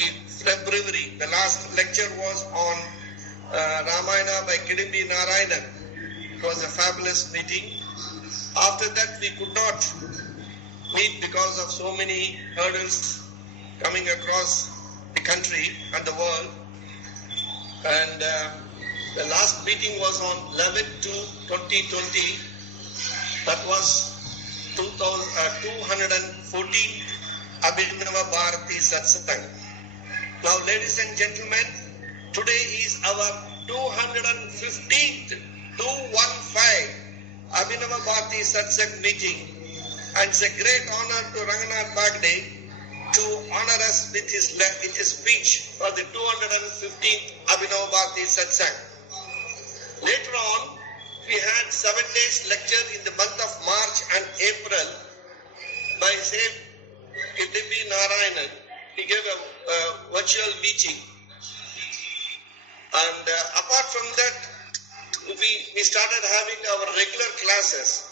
February. The last lecture was on Ramayana by Kidimbi Narayanan. It was a fabulous meeting. After that, we could not meet because of so many hurdles coming across the country and the world. And the last meeting was on 11/2/2020. That was 214th Abhinava Bharathi satsangh. Now, ladies and gentlemen, today is our 215th Abhinava Bharathi satsangh meeting, and it's a great honor to Ranganath Bagade to honor us with his speech for the 215th Abhinava Bharathi satsangh. Later on, we had 7 days lecture in the month of March and April by same Kidimbi Narayanan. He gave a virtual meeting. And apart from that, we started having our regular classes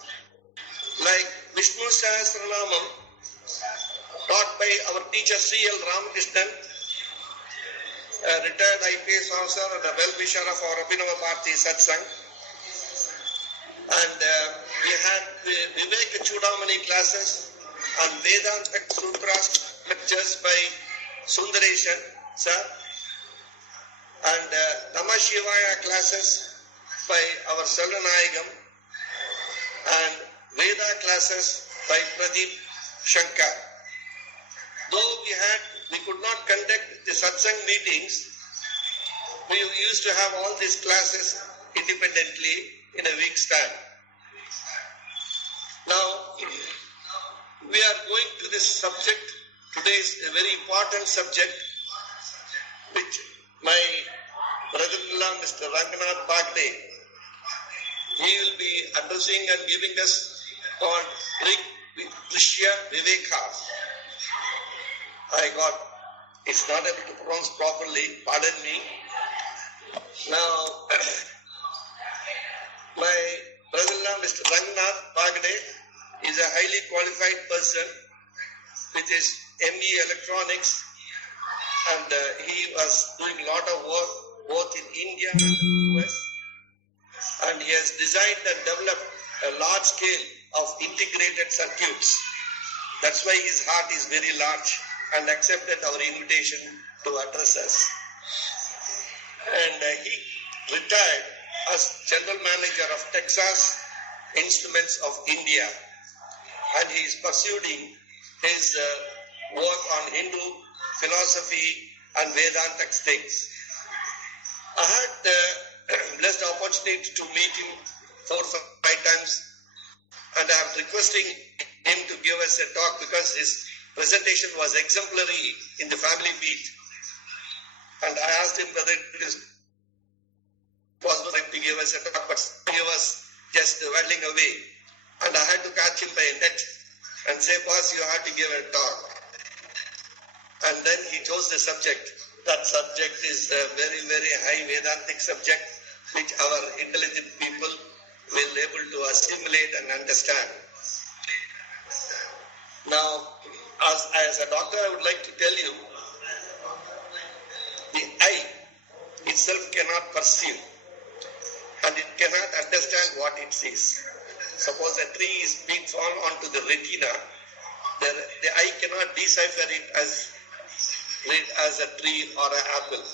like Vishnu Sahasranamam taught by our teacher C.L. Ramakrishnan, a retired IPS officer and a well-wisher of our Abhinava Bharathi satsangh. And we had Vivek Chudamani classes and Vedanta Sutras lectures by Sundareshan sir, and Namah Shivaya classes by our Salanayagam, and Veda classes by Pradeep Shankar. Though we could not conduct the satsang meetings, we used to have all these classes independently in a week's time. Now, we are going to this subject. Today is a very important subject which my brother-in-law, Mr. Ranganath Bagade, he will be addressing and giving us called Drishya Viveka. It's not able to pronounce properly, pardon me. Now, my brother-in-law, Mr. Ranganath Bagade, is a highly qualified person with his ME Electronics, and he was doing a lot of work both in India and the US, and he has designed and developed a large scale of integrated circuits. That's why his heart is very large and accepted our invitation to address us. And he retired as General Manager of Texas Instruments of India, and he is pursuing his work on Hindu philosophy and Vedantic things. I had the blessed opportunity to meet him 4 or 5 times, and I am requesting him to give us a talk because his presentation was exemplary in the family meet. And I asked him whether it is possible for him to give us a talk, but he was just whirling away. And I had to catch him by a net and say, boss, you have to give a talk. And then he chose the subject. That subject is a very, very high Vedantic subject, which our intelligent people will be able to assimilate and understand. Now, as a doctor, I would like to tell you, the eye itself cannot perceive, and it cannot understand what it sees. Suppose a tree is being fallen onto the retina, the eye cannot decipher it as a tree or an apple.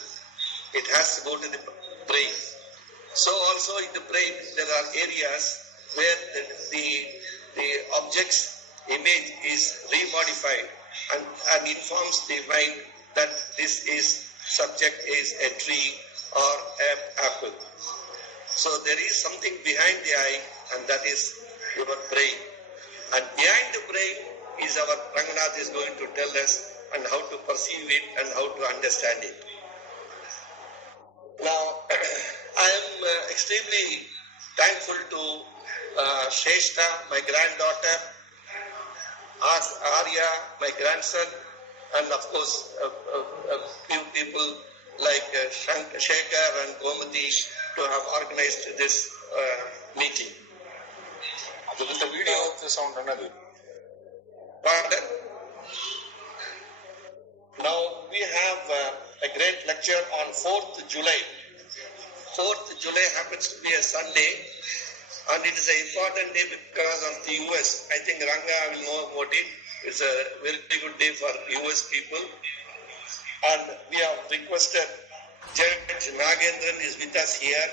It has to go to the brain. So also in the brain, there are areas where the object's image is remodified and informs the mind that this subject is a tree or an apple. So there is something behind the eye, and that is your brain. And behind the brain is our Ranganath is going to tell us and how to perceive it and how to understand it. Now, I am extremely thankful to Shrestha, my granddaughter, Arya, my grandson, and of course a few people like Shekhar and Gomati to have organized this meeting. There is a video of the sound another. Pardon? Now we have a great lecture on 4th July. 4th July happens to be a Sunday, and it is an important day because of the US. I think Ranga will know about it. It's a very good day for US people. And we have requested Judge Nagendran is with us here,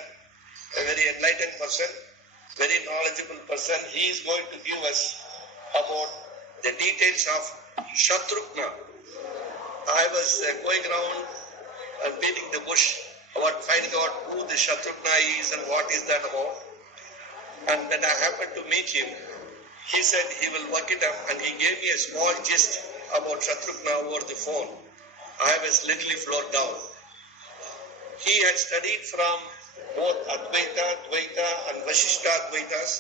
a very enlightened person, very knowledgeable person. He is going to give us about the details of Shatrugna. I was going around and beating the bush about finding out who the Shatrugna is and what is that about. And when I happened to meet him, he said he will work it up, and he gave me a small gist about Shatrugna over the phone. I was literally floored down. He had studied from both Advaita, Dvaita and Vashishta Advaitas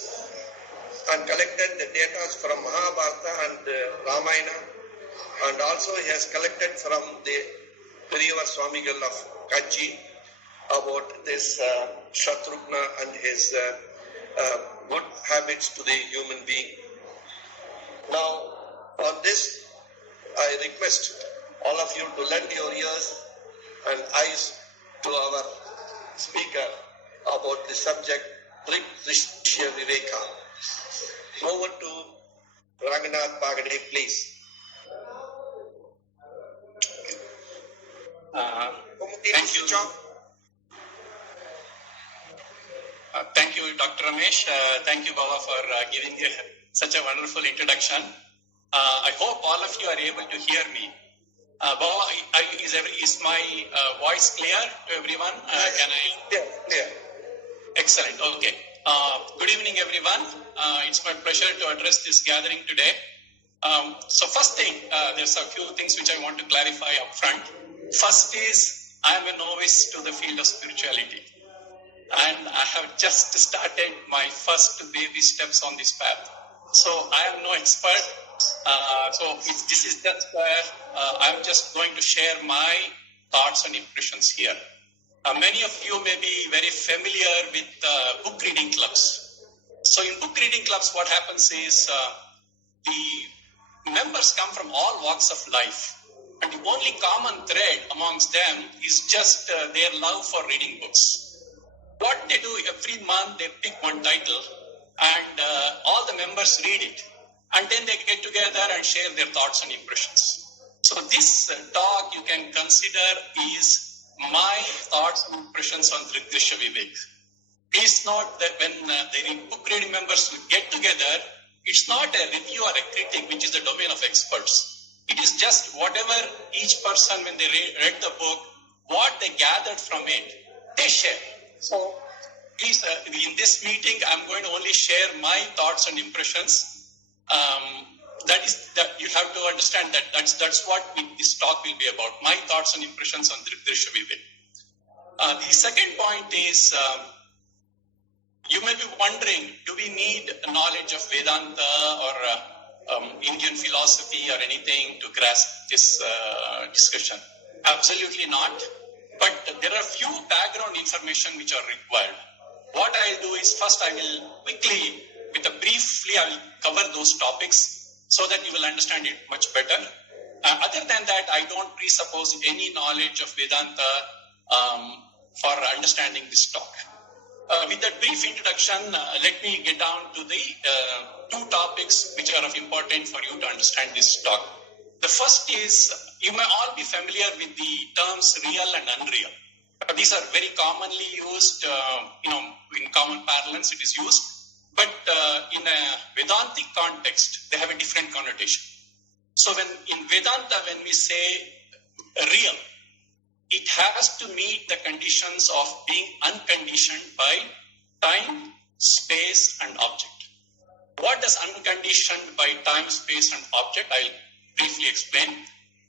and collected the data from Mahabharata and Ramayana, and also he has collected from the Periyar Swamigal of Kanchi about this Shatrugna and his good habits to the human being. Now, on this, I request all of you to lend your ears and eyes to our speaker about the subject Trik Drishya Viveka. Over to Ranganath Bagade, please. Thank you. Thank you, Dr. Ramesh. Thank you, Baba, for giving such a wonderful introduction. I hope all of you are able to hear me. Baba, is my voice clear to everyone? Clear. Excellent. Okay. Good evening, everyone. It's my pleasure to address this gathering today. So first thing, there's a few things which I want to clarify up front. First is, I am a novice to the field of spirituality. And I have just started my first baby steps on this path. So I am no expert. This is just where I'm just going to share my thoughts and impressions here. Many of you may be very familiar with book reading clubs. So in book reading clubs, what happens is the members come from all walks of life. And the only common thread amongst them is just their love for reading books. What they do every month, they pick one title and all the members read it. And then they get together and share their thoughts and impressions. So this talk you can consider is my thoughts and impressions on Trik Drishya Viveka. Please note that when the book reading members get together, it's not a review or a critic, which is the domain of experts. It is just whatever each person, when they read the book, what they gathered from it, they share. So please, in this meeting, I'm going to only share my thoughts and impressions. That you have to understand that's what this talk will be about. My thoughts and impressions on Trik Drishya Viveka. The second point is, you may be wondering, do we need knowledge of Vedanta or Indian philosophy or anything to grasp this discussion? Absolutely not. But there are few background information which are required. What I'll do is, first I will quickly, briefly, I will cover those topics so that you will understand it much better. Other than that, I don't presuppose any knowledge of Vedanta for understanding this talk. With that brief introduction, let me get down to the two topics which are of importance for you to understand this talk. The first is, you may all be familiar with the terms real and unreal. These are very commonly used, in common parlance it is used. But in a Vedantic context, they have a different connotation. So in Vedanta, when we say real, it has to meet the conditions of being unconditioned by time, space, and object. What does unconditioned by time, space, and object? I'll briefly explain.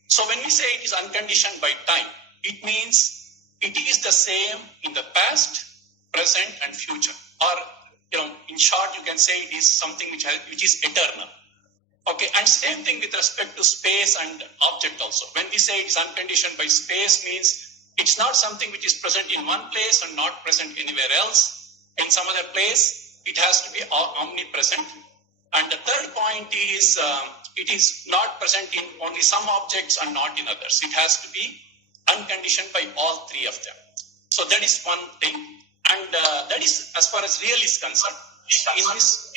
So when we say it is unconditioned by time, it means it is the same in the past, present, and future. Or, in short, you can say it is something which is eternal. Okay, and same thing with respect to space and object also. When we say it is unconditioned by space, means it's not something which is present in one place and not present anywhere else. In some other place, it has to be omnipresent. And the third point is it is not present in only some objects and not in others. It has to be unconditioned by all three of them. So that is one thing. And that is as far as real is concerned. In this,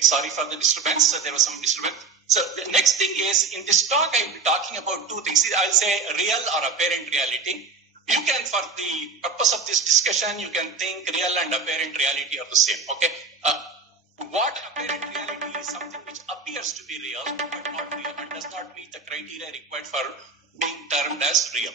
sorry for the disturbance. There was some disturbance. So the next thing is, in this talk, I will be talking about two things. I'll say real or apparent reality. You can, for the purpose of this discussion, you can think real and apparent reality are the same. Okay. What apparent reality is something which appears to be real but not real and does not meet the criteria required for being termed as real.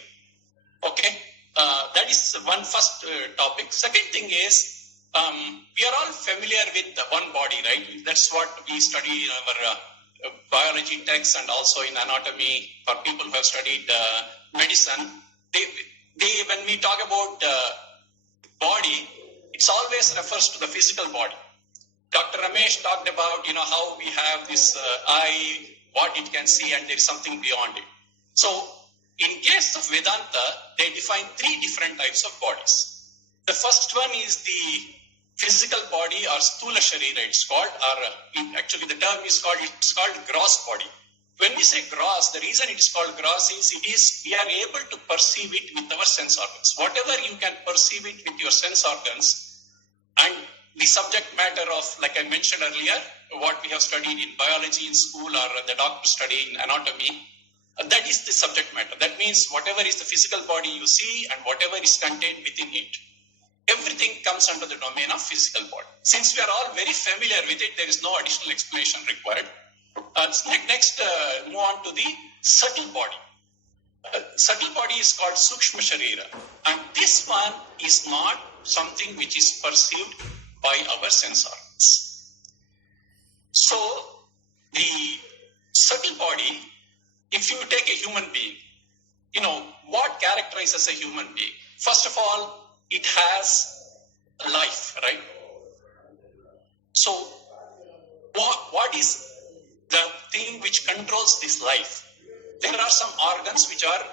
Okay. That is one first topic. Second thing is, we are all familiar with one body, right? That's what we study in our biology texts and also in anatomy for people who have studied medicine. When we talk about body, it always refers to the physical body. Dr. Ramesh talked about, how we have this eye, what it can see, and there is something beyond it. So, in case of Vedanta, they define three different types of bodies. The first one is the physical body or sthula sharira, it's called, or actually the term is called, it's called gross body. When we say gross, the reason it is called gross is we are able to perceive it with our sense organs. Whatever you can perceive it with your sense organs, and the subject matter of, like I mentioned earlier, what we have studied in biology in school or the doctor study in anatomy, that is the subject matter. That means whatever is the physical body you see and whatever is contained within it, everything comes under the domain of physical body. Since we are all very familiar with it, there is no additional explanation required. Next, move on to the subtle body. Subtle body is called Sukshma Sharira, and this one is not something which is perceived by our sense organs. So, the subtle body, if you take a human being, what characterizes a human being? First of all, it has life, right? So, what is the thing which controls this life? There are some organs which are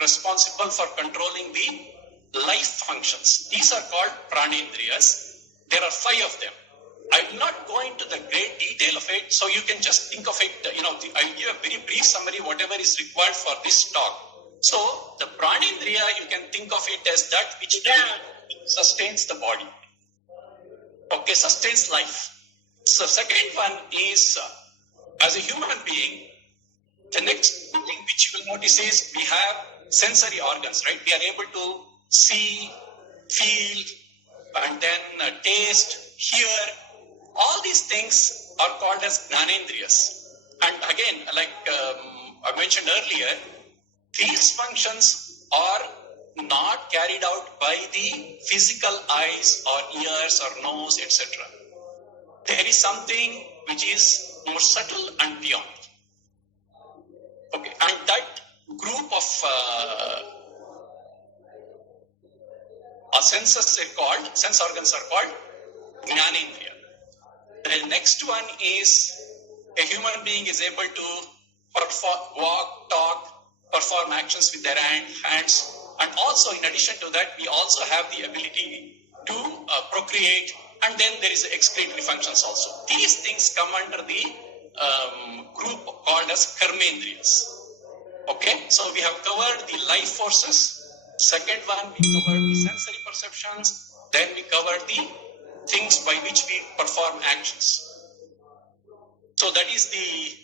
responsible for controlling the life functions. These are called pranendriyas. There are 5 of them. I will not go into the great detail of it, so you can just think of it, I will give a very brief summary, whatever is required for this talk. So, the pranendriya, you can think of it as that which sustains the body. Okay, sustains life. So, second one is, as a human being, the next thing which you will notice is we have sensory organs, right? We are able to see, feel, and then taste, hear. All these things are called as Jnanendriyas. And again, like I mentioned earlier, these functions are not carried out by the physical eyes or ears or nose, etc. There is something which is more subtle and beyond. Okay, and that group of sense organs are called Jnanendriya. The next one is a human being is able to walk, talk, perform actions with their hands, and also in addition to that, we also have the ability to procreate, and then there is excretory functions also. These things come under the group called as Karmendriyas. Okay, so we have covered the life forces. Second one, we covered the sensory perceptions. Then we covered the things by which we perform actions. So that is the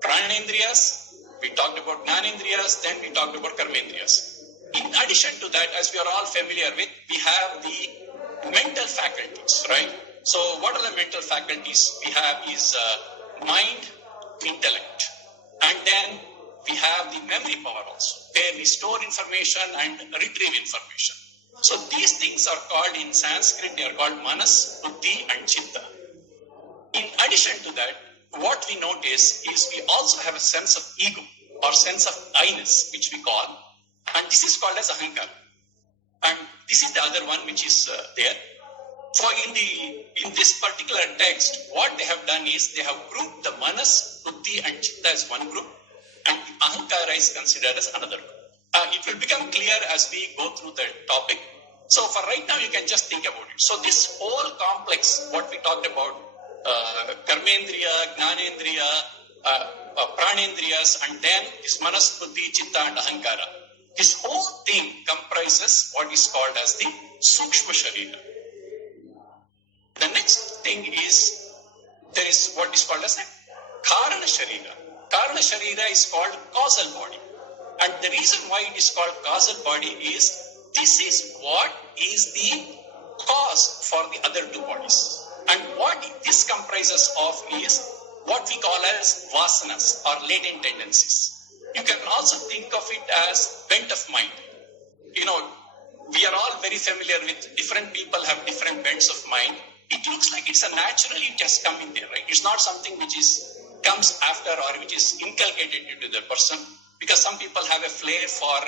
pranendriyas. We talked about jnanendriyas, then we talked about karmendriyas. In addition to that, as we are all familiar with, we have the mental faculties, right? So what are the mental faculties? We have is mind, intellect, and then we have the memory power also, where we store information and retrieve information. So these things are called in Sanskrit, they are called manas, buddhi and chitta. In addition to that, what we notice is we also have a sense of ego or sense of I-ness, which we call, and this is called as ahankara. And this is the other one which is there. So in this particular text, what they have done is they have grouped the manas, buddhi and chitta as one group, and ahankara is considered as another two. It will become clear as we go through the topic. So for right now, you can just think about it. So this whole complex, what we talked about, karmendriya, gnanendriya, pranendriyas, and then this manasmriti, chitta and ahankara. This whole thing comprises what is called as the sukshma sharira. The next thing is, there is what is called as a karana sharira. Karana sharira is called causal body. And the reason why it is called causal body is, this is what is the cause for the other two bodies. And what this comprises of is what we call as vasanas or latent tendencies. You can also think of it as bent of mind. You know, we are all very familiar with different people have different bents of mind. It looks like it's a naturally it has come in there, right? It's not something which comes after or which is inculcated into the person, because some people have a flair for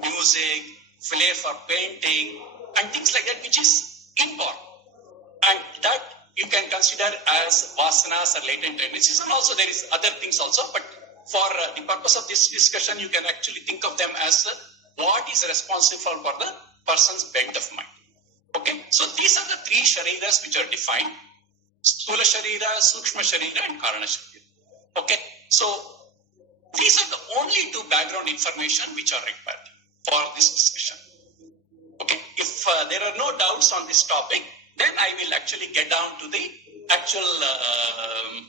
music, flair for painting and things like that, which is inborn, and that you can consider as vasanas or latent tendencies. And also there is other things also, but for the purpose of this discussion, you can actually think of them as what is responsible for the person's bent of mind. Okay, so these are the three shariras which are defined: sthula sharira, sukshma sharira, and karana sharira. Okay, so these are the only two background information which are required for this discussion. Okay, if there are no doubts on this topic, then I will actually get down to the actual,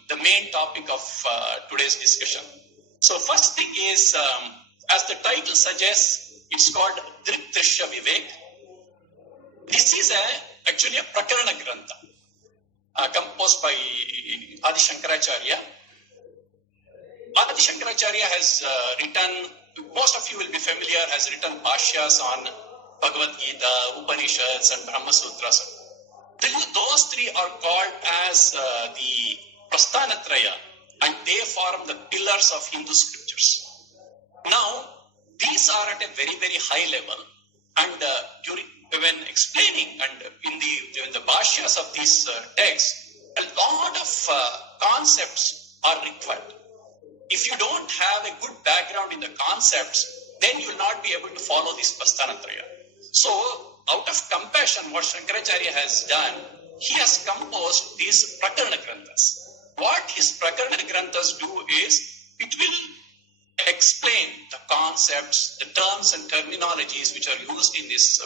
the main topic of today's discussion. So first thing is, as the title suggests, it's called Drishya Vivek. This is actually a Prakarana Grantha composed by Adi Shankaracharya. Adi Shankaracharya has written, most of you will be familiar, has written bhashyas on Bhagavad Gita, Upanishads and Brahma Sutras. Those three are called as the Prasthanatraya, and they form the pillars of Hindu scriptures. Now, these are at a very, very high level, and when explaining and in the bhashyas of these texts, a lot of concepts are required. If you don't have a good background in the concepts, then you will not be able to follow this Prasthanatraya. So, out of compassion, what Shankaracharya has done, he has composed these Prakarana Granthas. What his Prakarana Granthas do is, it will explain the concepts, the terms and terminologies which are used in this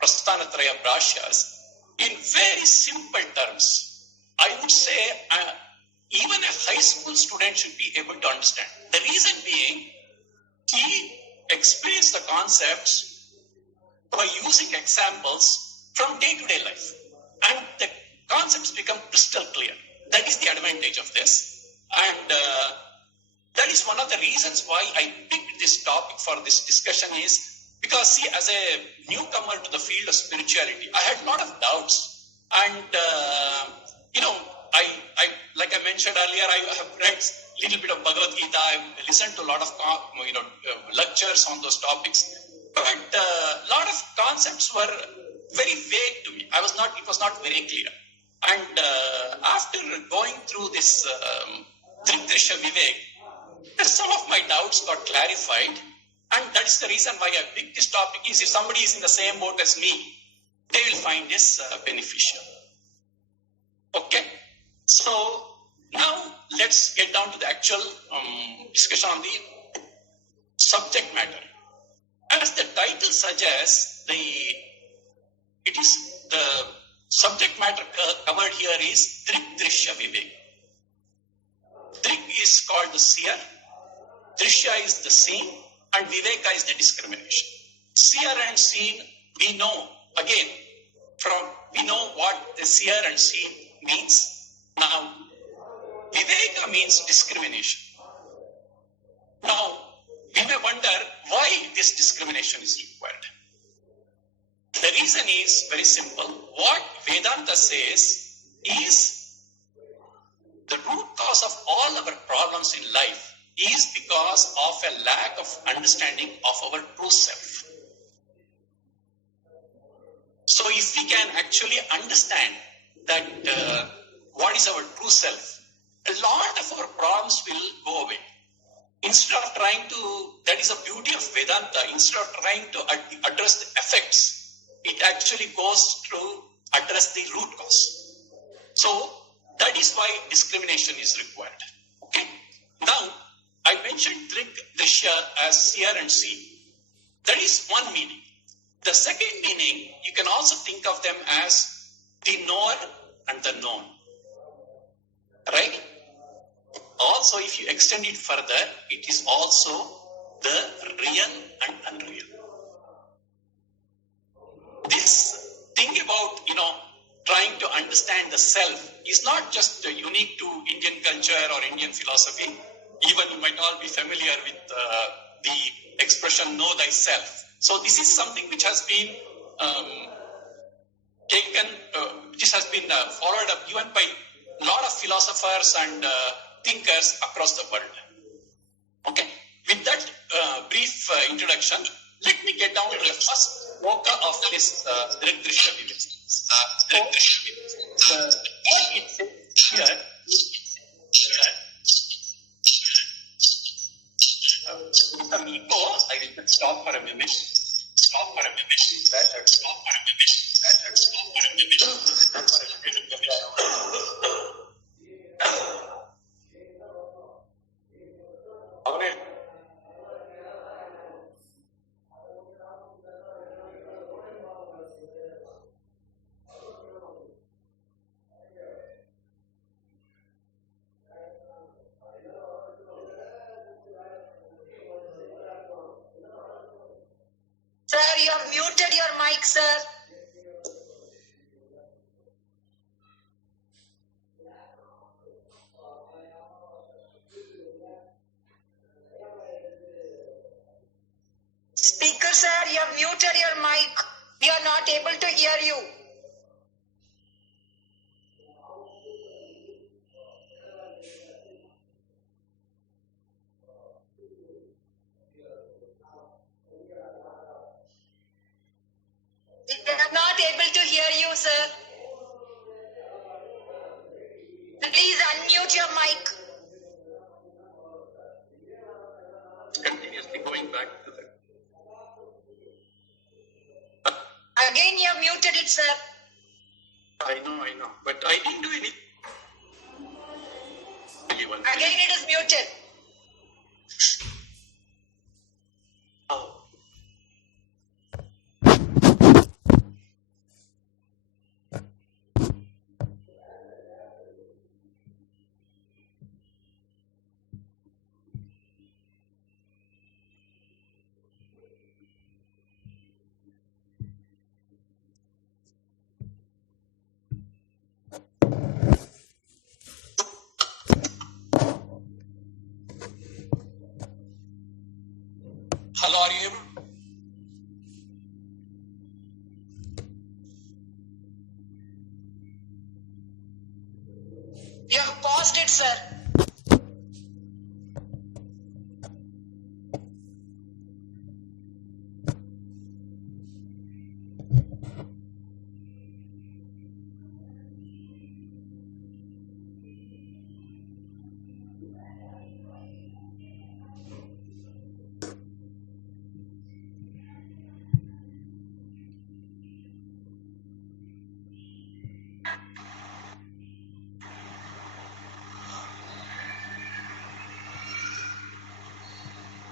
Prasthanatraya bhashyas in very simple terms. I would say even a high school student should be able to understand. The reason being, he explains the concepts by using examples from day-to-day life, and the concepts become crystal clear. That is the advantage of this, and that is one of the reasons why I picked this topic for this discussion is because, see, as a newcomer to the field of spirituality, I had a lot of doubts, and I like I mentioned earlier, I have read a little bit of Bhagavad Gita. I've listened to a lot of lectures on those topics, but a lot of concepts were very vague to me. It was not very clear. And after going through this Drishya Vivek, some of my doubts got clarified, and that's the reason why I picked this topic. Is if somebody is in the same boat as me, they will find this beneficial. Okay, so now let's get down to the actual discussion on the subject matter. As the title suggests, it is the subject matter covered here is Drishya Vivek. Drik is called the seer, Drishya is the seen, and Viveka is the discrimination. Seer and seen, we know what the seer and seen means. Now, Viveka means discrimination. Now, we may wonder why this discrimination is required. The reason is very simple. What Vedanta says is the root cause of all our problems in life is because of a lack of understanding of our true self. So if we can actually understand that what is our true self, a lot of our problems will go away. instead of trying to, that is the beauty of Vedanta, instead of trying to address the effects, it actually goes to address the root cause. So that is why discrimination is required. Okay. Now, I mentioned Drig, Drishya as seer and see. That is one meaning. The second meaning, you can also think of them as the knower and the known. Right? Also, if you extend it further, it is also the real and unreal. This thing about, trying to understand the self is not just unique to Indian culture or Indian philosophy. Even you might all be familiar with the expression know thyself. So this is something which has been followed up even by a lot of philosophers and thinkers across the world. Okay. With that brief introduction, let me get down to the first sloka of this Drishya Vivek. What it says here, Amigo, I will stop for a minute. Stop for a minute. Sir, you have muted your mic, sir. Speaker, sir, you have muted your mic. We are not able to hear you. We are not able to hear you, sir. Please unmute your mic. Continuously going back to that. Again, you have muted it, sir. I know. But I didn't do anything. Again, it is muted. Oh. Hello, are you able? You have paused it, sir.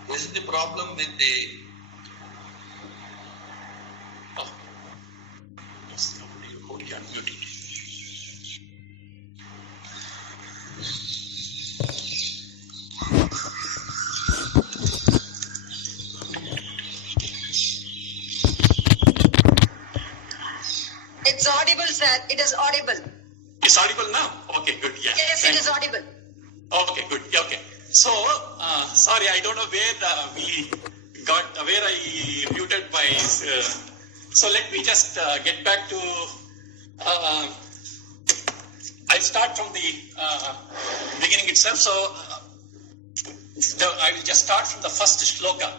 This is the problem with the Yes, nobody unmuted. It's audible, sir. It is audible. It's audible now? Okay, good. Yeah. Yes, it is audible. Okay, good. Yeah, okay. So, sorry, I don't know where I muted my. So let me just get back to. I'll start from the beginning itself. So, I will just start from the first shloka.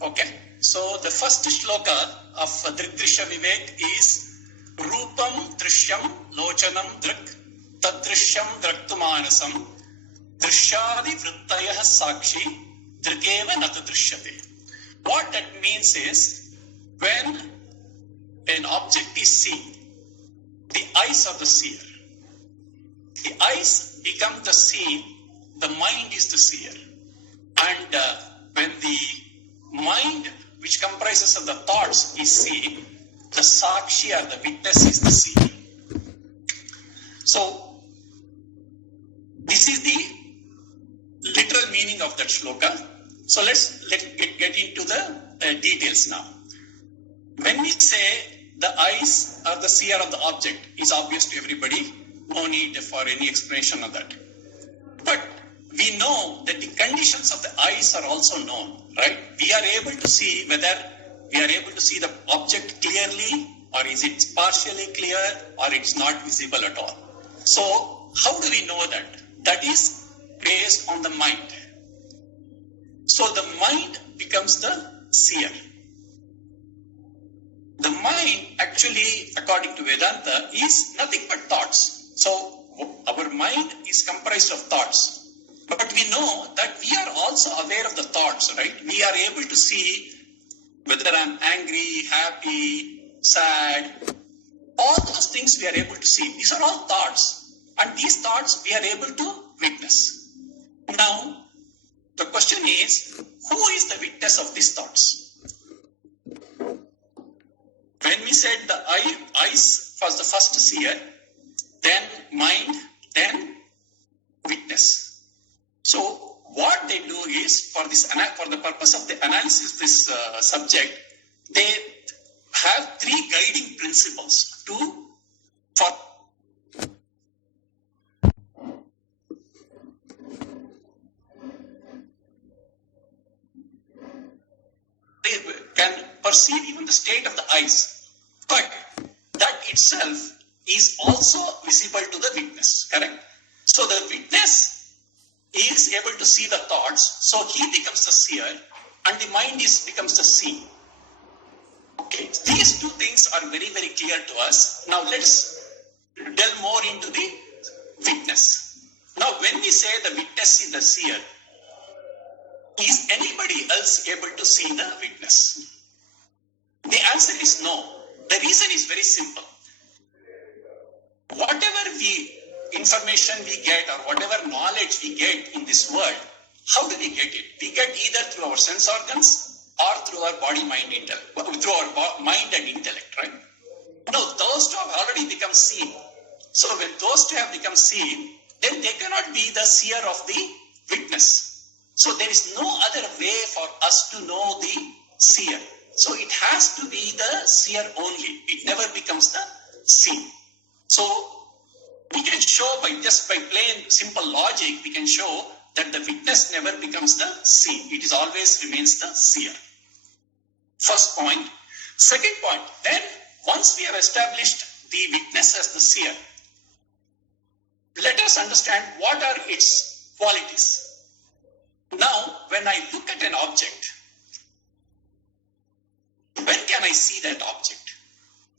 Okay. So the first shloka of Drishya Vivek is Rupam Drishyam Lochanam Drik Tadrishyam Draktumanasam Drishyadi Vrittayah Sakshi Drikeva natadrishyate. What that means is, when an object is seen, the eyes are the seer. The eyes become the seen, the mind is the seer. And when the mind, which comprises of the thoughts, is seen, the sakshi or the witness is the seer. So, this is the literal meaning of that shloka. So let's get into the details now. When we say the eyes are the seer of the object, is obvious to everybody. No need for any explanation of that. But we know that the conditions of the eyes are also known, right? We are able to see whether we are able to see the object clearly, or is it partially clear, or it's not visible at all. So how do we know that? That is based on the mind. So the mind becomes the seer. The mind actually, according to Vedanta, is nothing but thoughts. So our mind is comprised of thoughts. But we know that we are also aware of the thoughts, right? We are able to see whether I'm angry, happy, sad. All those things we are able to see. These are all thoughts. And these thoughts we are able to witness. Now, the question is, who is the witness of these thoughts? When we said the eyes was the first seer, then mind, then witness. So what they do is, for the purpose of the analysis of this subject, they have three guiding principles for they can perceive even the state of the eyes, but that itself is also visible to the witness, correct? So the witness is able to see the thoughts, so he becomes the seer, and the mind becomes the seen. Okay, these two things are very, very clear to us. Now let's delve more into the witness. Now when we say the witness is the seer, is anybody else able to see the witness? The answer is no. The reason is very simple. Whatever information we get, or whatever knowledge we get in this world, how do we get it? We get either through our sense organs or through our body, mind, intellect, through our mind and intellect, right? No, those two have already become seen. So when those two have become seen, then they cannot be the seer of the witness. So there is no other way for us to know the seer. So it has to be the seer only. It never becomes the seen. So we can show by plain simple logic, we can show that the witness never becomes the seen. It is always remains the seer. First point. Second point, then once we have established the witness as the seer, let us understand what are its qualities. Now, when I look at an object, when can I see that object?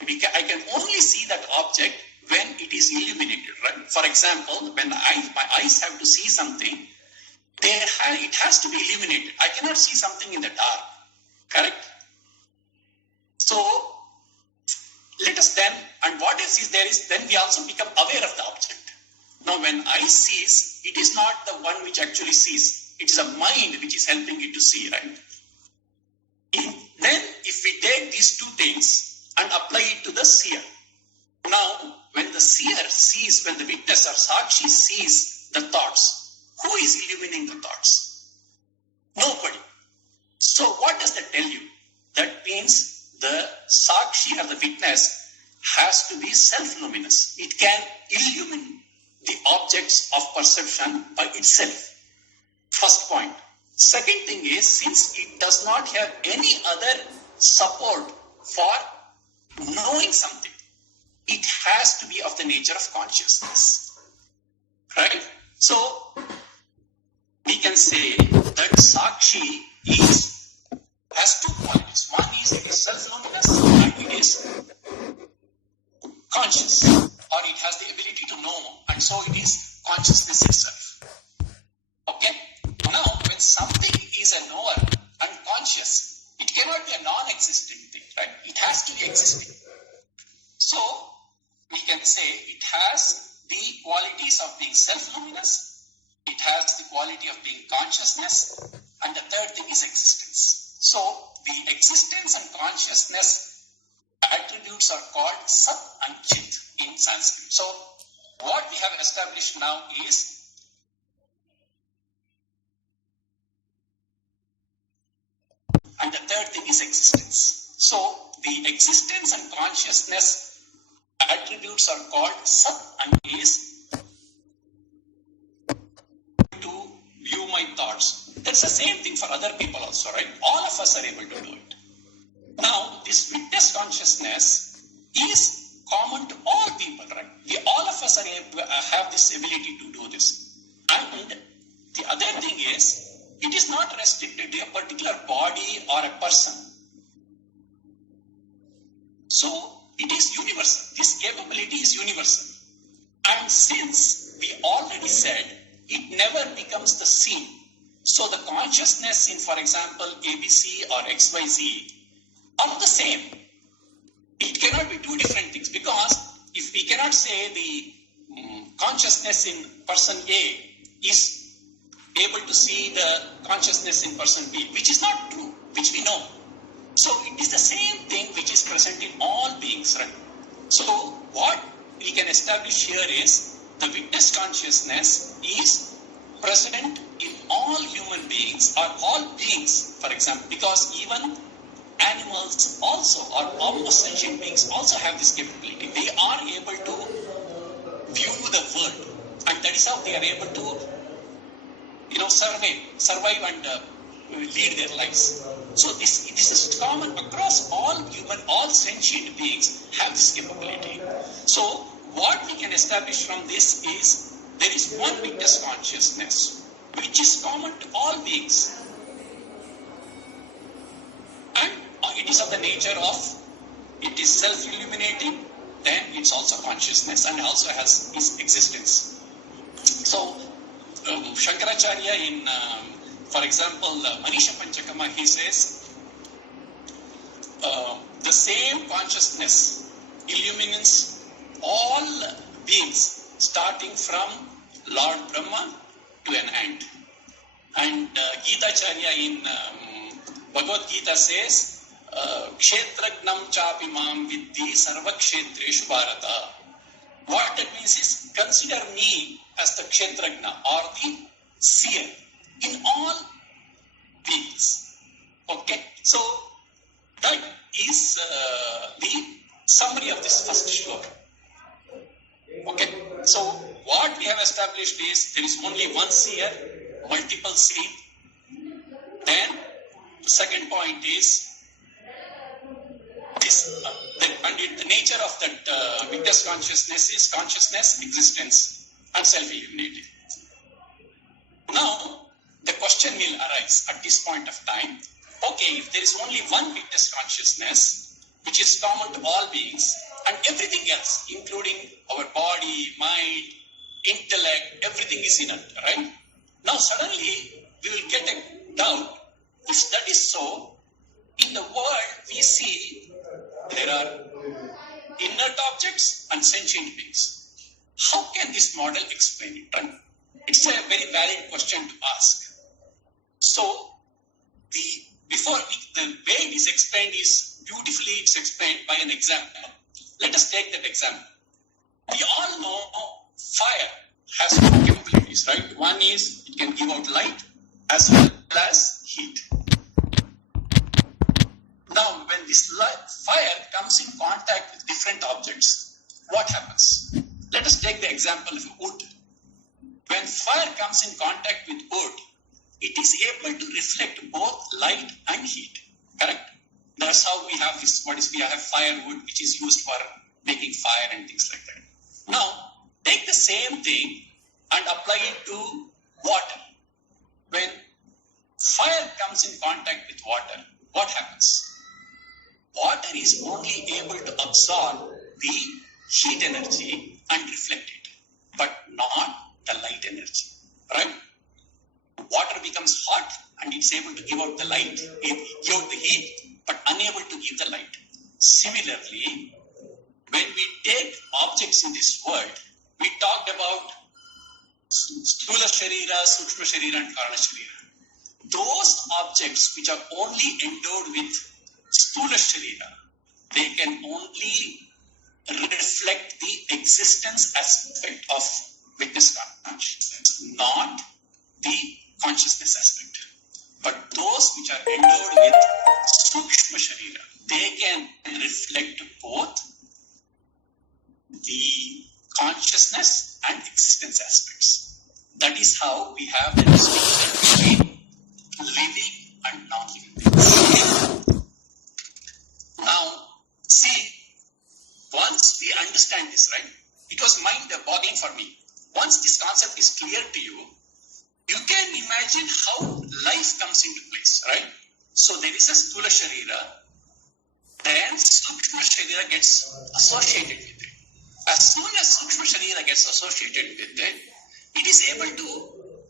I can only see that object when it is illuminated, right? For example, when my eyes have to see something, it has to be illuminated. I cannot see something in the dark, correct? So, let us then, and what else is there is, then we also become aware of the object. Now, when eye sees, it is not the one which actually sees. It is a mind which is helping it to see, right? Then, if we take these two things and apply it to the seer. Now, when the seer sees, when the witness or sakshi sees the thoughts, who is illuminating the thoughts? Nobody. So, what does that tell you? That means the sakshi or the witness has to be self-luminous. It can illumine the objects of perception by itself. First point. Second thing is, since it does not have any other support for knowing something, it has to be of the nature of consciousness. Right? So, we can say that sakshi has two qualities. One is it is self-luminous and it is conscious, or it has the ability to know, and so it is consciousness itself. Okay? Now, when something is a knower and conscious, it cannot be a non-existent thing, right? It has to be existing. So we can say it has the qualities of being self-luminous, it has the quality of being consciousness, and the third thing is existence. So the existence and consciousness attributes are called Sat and Chit in Sanskrit. So what we have established now is and the third thing is existence. So the existence and consciousness attributes are called Sat and is to view my thoughts. That's the same thing for other people also, right? All of us are able to do it. Now, this witness consciousness is common to all people, right? All of us are have this ability to do this. And the other thing is, it is not restricted to a particular body or a person. So, it is universal. This capability is universal. And since we already said, it never becomes the seen. So, the consciousness in, for example, ABC or XYZ are the same. It cannot be two different things, because if we cannot say the consciousness in person A is able to see the consciousness in person B, which is not true, which we know. So it is the same thing which is present in all beings, right? So what we can establish here is the witness consciousness is present in all human beings or all beings, for example, because even animals also, or almost sentient beings also have this capability. They are able to view the world, and that is how they are able to survive and lead their lives. So this is common across all sentient beings have this capability. So what we can establish from this is there is one witness consciousness which is common to all beings, and it is of the nature of, it is self-illuminating, then it's also consciousness and also has its existence. So Shankaracharya in, for example, Manisha Panchakama, he says, the same consciousness illumines all beings, starting from Lord Brahma to an ant. And Gita Acharya in Bhagavad Gita says, Kshetragnam chapi mam viddhi sarva kshetreshu bharata. What that means is, consider me as the Kshetragna or the seer in all beings. Okay, so that is the summary of this first shloka. Okay, so what we have established is there is only one seer, multiple see. Then the second point is this, and the nature of that witness consciousness is consciousness, existence, and self-illuminating. Now, the question will arise at this point of time. Okay, if there is only one witness consciousness, which is common to all beings, and everything else, including our body, mind, intellect, everything is in it, right? Now, suddenly, we will get a doubt. If that is so, in the world, we see there are inert objects and sentient beings. How can this model explain it, right? It's a very valid question to ask. So, the way it is explained is beautifully, it's explained by an example. Let us take that example. We all know fire has two capabilities, right? One is it can give out light as well as heat. Now, when this fire comes in contact with different objects, what happens? Let us take the example of wood. When fire comes in contact with wood, it is able to reflect both light and heat. Correct? That's how we have this. We have firewood, which is used for making fire and things like that. Now, take the same thing and apply it to water. When fire comes in contact with water, what happens? Water is only able to absorb the heat energy and reflect it, but not the light energy, right? Water becomes hot and it's able to give out the light, give out the heat, but unable to give the light. Similarly, when we take objects in this world, we talked about Sthula Sharira, Sukshma Sharira and Karana Sharira. Those objects which are only endowed with Sthula Sharira, they can only reflect the existence aspect of witness consciousness, not the consciousness aspect. But those which are endowed with Sukshma Sharira, they can reflect both the consciousness and existence aspects. That is how we have the distinction between living and non-living things. Now, see, once we understand this, right, it was mind-boggling for me. Once this concept is clear to you, you can imagine how life comes into place, right? So there is a Sthula Sharira, then Sukshma Sharira gets associated with it. As soon as Sukshma Sharira gets associated with it, it is able to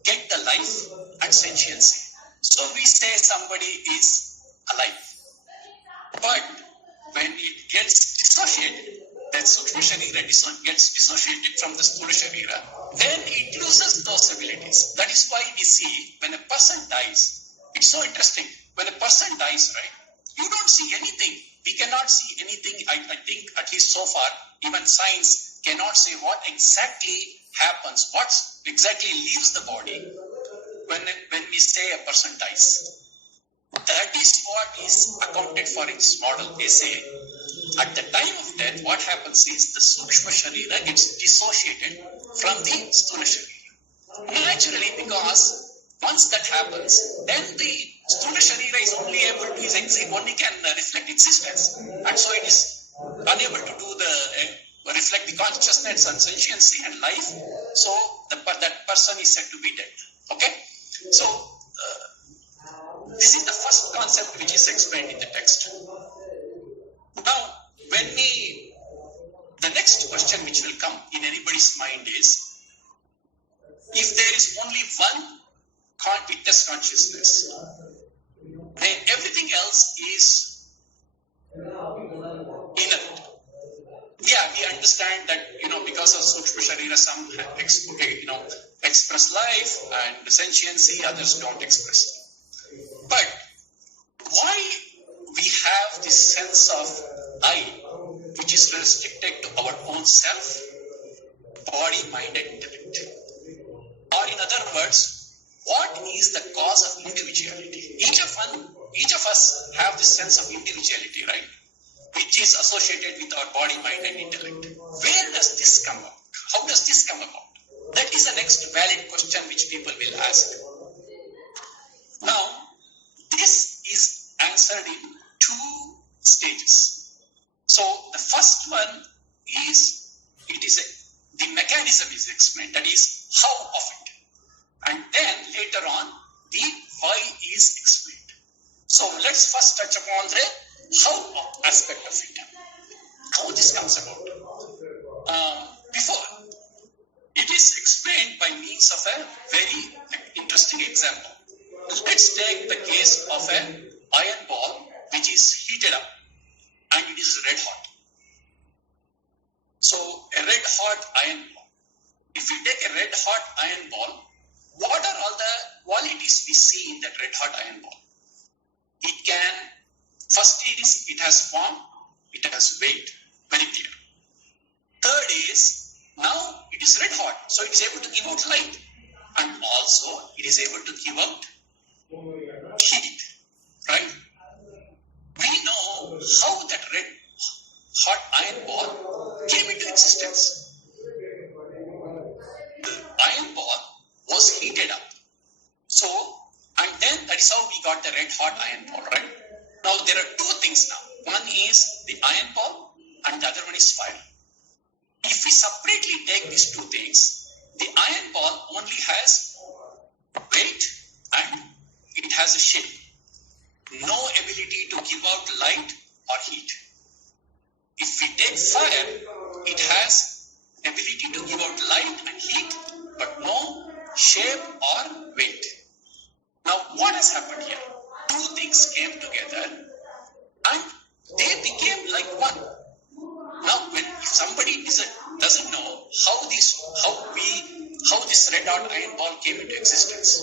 get the life and sentiency. So we say somebody is alive. But when it gets dissociated, that Sukshma Sharira gets dissociated from the Sthula Sharira, then it loses those abilities. That is why we see when a person dies, it's so interesting. When a person dies, right, you don't see anything. We cannot see anything. I think at least so far, even science cannot say what exactly happens, what exactly leaves the body when we say a person dies. That is what is accounted for in this model. They say at the time of death, what happens is the Sukshma Sharira gets dissociated from the Sthula Sharira. Naturally, because once that happens, then the Sthula Sharira is only able to only can reflect existence, and so it is unable to do reflect the consciousness and sentiency and life. So that person is said to be dead. Okay, so this is the first concept which is explained in the text. Now, the next question which will come in anybody's mind is, if there is only one witness consciousness, then everything else is inert. Yeah, we understand that, because of Sukshma Sharira, some express life and sentiency, others don't express. But why we have this sense of I, which is restricted to our own self, body, mind and intellect? Or in other words, what is the cause of individuality? Each of us have this sense of individuality, right? Which is associated with our body, mind and intellect. Where does this come out? How does this come about? That is the next valid question which people will ask. Now, this is answered in two stages. So the first one is, the mechanism is explained, that is how of it. And then later on, the why is explained. So let's first touch upon the how aspect of it. How this comes about. Before, it is explained by means of a very interesting example. Let's take the case of an iron ball which is heated up and it is red hot. So a red hot iron ball. If we take a red hot iron ball, what are all the qualities we see in that red hot iron ball? First is it has form, it has weight, very clear. Third is, now it is red hot, so it is able to give out light, and also it is able to give out heat, right? We know how that red hot iron ball came into existence. The iron ball was heated up. So, and then that is how we got the red hot iron ball, right? Now there are two things now. One is the iron ball and the other one is fire. If we separately take these two things, the iron ball only has weight and it has a shape. No ability to give out light or heat. If we take fire, it has ability to give out light and heat, but no shape or weight. Now, what has happened here? Two things came together and they became like one. Now, if somebody doesn't know how this red hot iron ball came into existence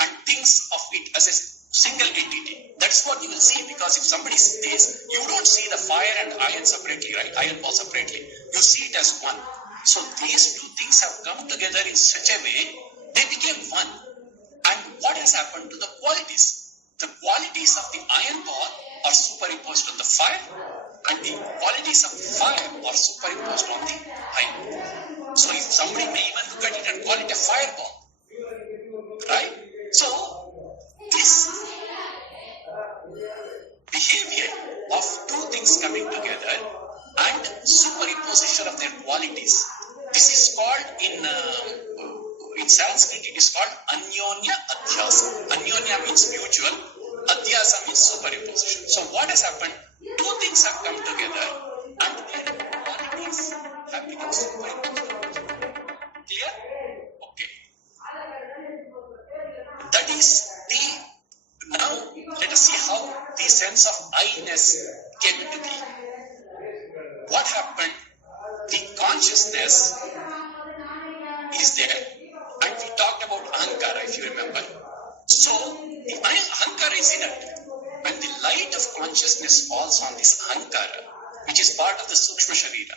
and thinks of it as a single entity, that's what you will see. Because if somebody says, you don't see the fire and iron separately, right? Iron ball separately. You see it as one. So these two things have come together in such a way, they became one. And what has happened to the qualities? The qualities of the iron ball are superimposed on the fire, and the qualities of fire are superimposed on the iron. So if somebody may even look at it and call it a fireball, right? So this behavior of two things coming together and superimposition of their qualities, this is called in Sanskrit, it is called Anyonya Adhyasa. Anyonya means mutual, Adhyasa means superimposition. So what has happened? Two things have come together and their qualities have become superimposed. Clear? Okay. That is the, now let us see how the sense of I-ness came into being. What happened? The consciousness is there. And we talked about Ahankara, if you remember. So, the Ahankara is inert. When the light of consciousness falls on this Ahankara, which is part of the Sukshma Sharira,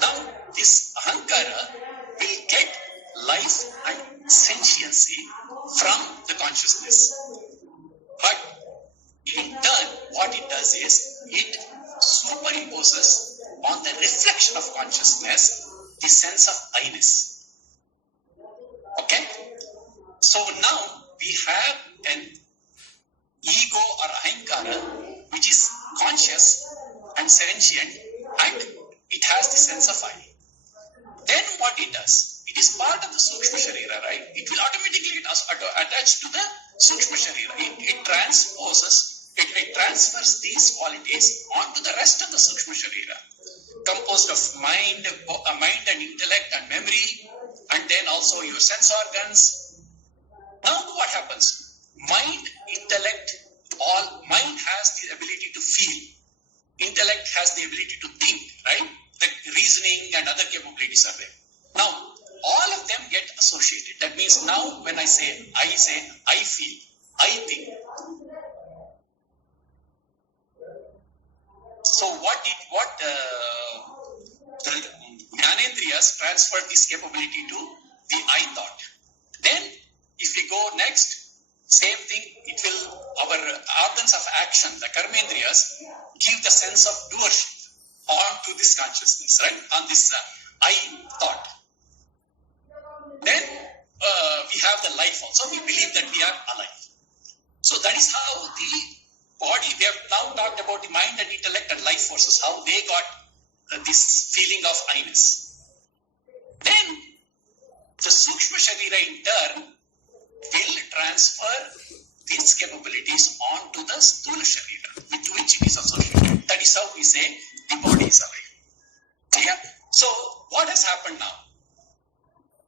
now this Ahankara will get life and sentiency from the consciousness. But in turn, what it does is, it superimposes on the reflection of consciousness the sense of I-ness. Okay? So now we have an ego or ahankara which is conscious and sentient and it has the sense of I. Then what it does? It is part of the Sukshma Sharira, right? It will automatically attach to the Sukshma Sharira. It transfers these qualities onto the rest of the Sukshma Sharira, composed of mind and intellect and memory, and then also your sense organs. Now what happens? Mind, intellect, mind has the ability to feel. Intellect has the ability to think, right? The reasoning and other capabilities are there. Now, all of them get associated. That means now when I say, I feel, I think. So the Jnanendriyas transferred this capability to the I thought. Then, if we go next, same thing, our organs of action, the Karmendriyas, give the sense of doership onto this consciousness, right? On this I thought. Then, we have the life also. We believe that we are alive. So that is how the body, we have now talked about the mind and intellect and life forces, how they got this feeling of I-ness. Then, the Sukshma Sharira in turn will transfer these capabilities onto the Sthula Sharira, with which it is associated. That is how we say the body is alive. Clear? So, what has happened now?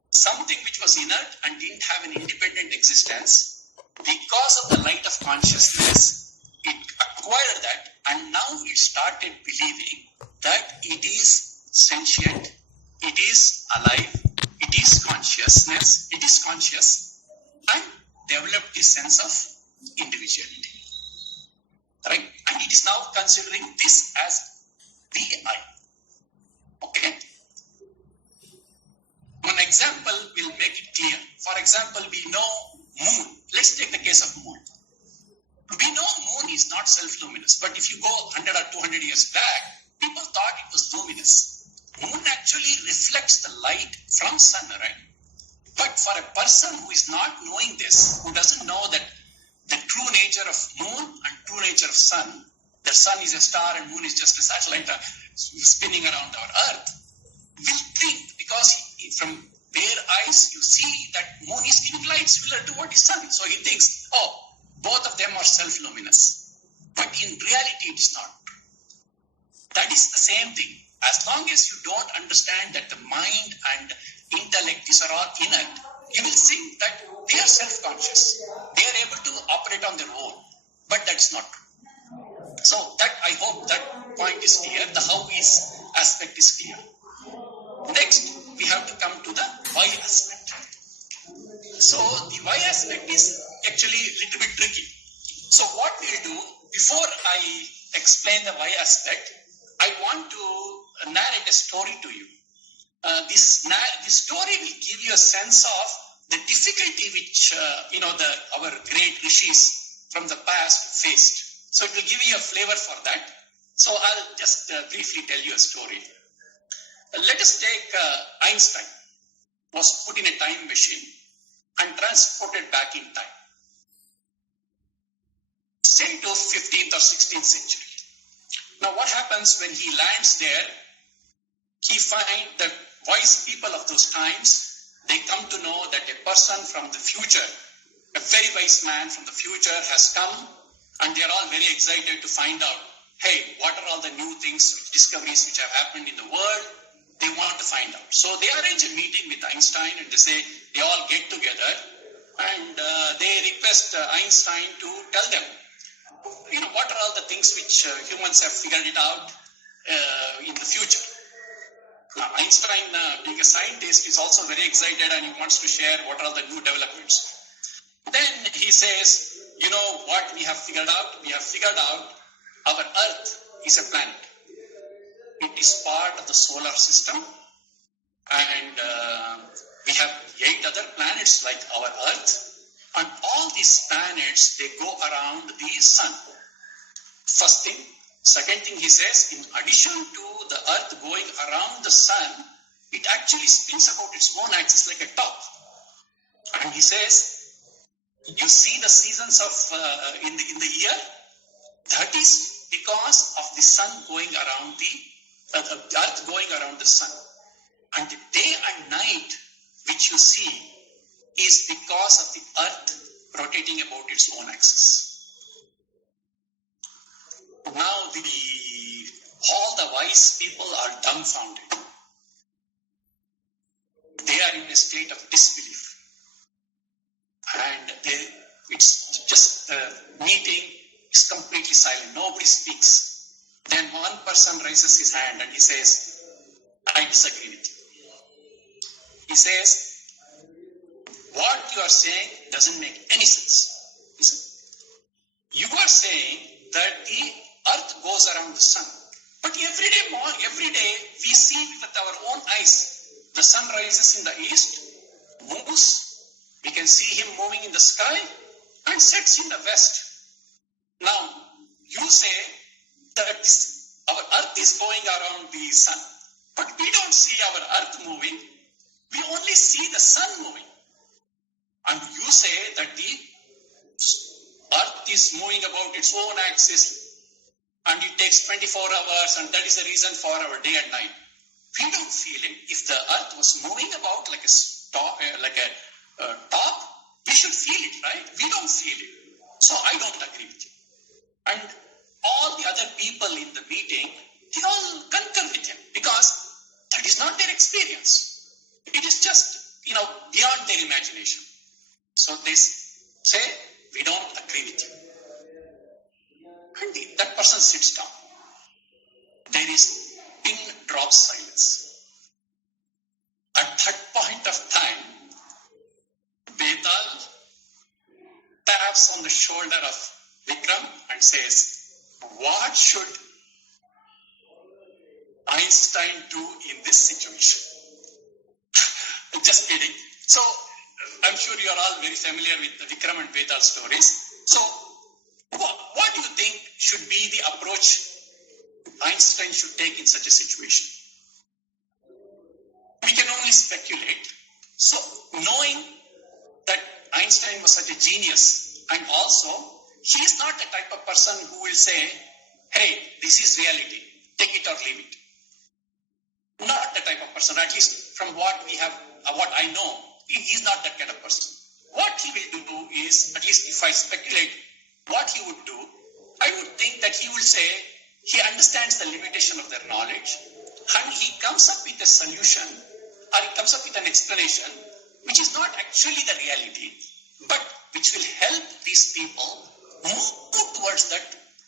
Something which was inert and didn't have an independent existence, because of the light of consciousness, it acquired that, and now it started believing that it is sentient, it is alive, it is consciousness, it is conscious, and developed a sense of individuality. Right? And it is now considering this as the I. Okay? One example will make it clear. For example, we know moon. Let's take the case of moon. We know moon is not self-luminous, but if you go 100 or 200 years back, people thought it was luminous. Moon actually reflects the light from sun, right? But for a person who is not knowing this, who doesn't know that the true nature of moon and true nature of sun, the sun is a star and moon is just a satellite spinning around our earth, will think, because from bare eyes you see that moon is giving light similar to what is sun. So he thinks, oh, both of them are self-luminous. But in reality it is not. That is the same thing. As long as you don't understand that the mind and intellect, these are all inert, you will see that they are self-conscious. They are able to operate on their own. But that's not true. So that I hope that point is clear. The how is aspect is clear. Next, we have to come to the why aspect. So the why aspect is actually a little bit tricky. So what we'll do, before I explain the why aspect, I want to narrate a story to you. This story will give you a sense of the difficulty which our great rishis from the past faced. So it will give you a flavor for that. So I'll just briefly tell you a story. Let us take Einstein was put in a time machine and transported back in time, say to 15th or 16th century. Now what happens when he lands there? He finds that wise people of those times, they come to know that a person from the future, a very wise man from the future has come, and they are all very excited to find out, hey, what are all the new things, discoveries which have happened in the world? They want to find out. So they arrange a meeting with Einstein and they say, they all get together and they request Einstein to tell them, what are all the things which humans have figured it out in the future. Now, Einstein, being a scientist, is also very excited and he wants to share what are all the new developments. Then he says, you know what we have figured out? We have figured out our Earth is a planet. It is part of the solar system and we have 8 other planets like our Earth, and all these planets, they go around the sun. First thing. Second thing, he says, in addition to the Earth going around the sun, it actually spins about its own axis like a top. And he says, you see the seasons of in the year? That is because of the sun going around the Earth going around the sun. And the day and night which you see is because of the Earth rotating about its own axis. Now all the wise people are dumbfounded. They are in a state of disbelief. And it's just the meeting is completely silent. Nobody speaks. Then one person raises his hand and he says, I disagree with you. He says, what you are saying doesn't make any sense. Listen, you are saying that the Earth goes around the sun. But every day we see with our own eyes, the sun rises in the east, moves, we can see him moving in the sky and sets in the west. Now, you say that our Earth is going around the sun, but we don't see our Earth moving, we only see the sun moving. And you say that the Earth is moving about its own axis and it takes 24 hours and that is the reason for our day and night. We don't feel it. If the Earth was moving about like a top, we should feel it, right? We don't feel it. So I don't agree with you. And all the other people in the meeting, they all concur with him because that is not their experience. It is just, beyond their imagination. So they say, we don't agree with you. And that person sits down. There is pin drop silence. At that point of time, Betal taps on the shoulder of Vikram and says, what should Einstein do in this situation? Just kidding. So, I'm sure you are all very familiar with the Vikram and Betal stories. So, what do you think should be the approach Einstein should take in such a situation? We can only speculate. So, knowing that Einstein was such a genius, and also, he is not the type of person who will say, hey, this is reality, take it or leave it. Not the type of person, at least from what we have, what I know, he is not that kind of person. What he will do is, at least if I speculate what he would do, I would think that he will say, he understands the limitation of their knowledge and he comes up with a solution or he comes up with an explanation which is not actually the reality, but which will help these people move towards that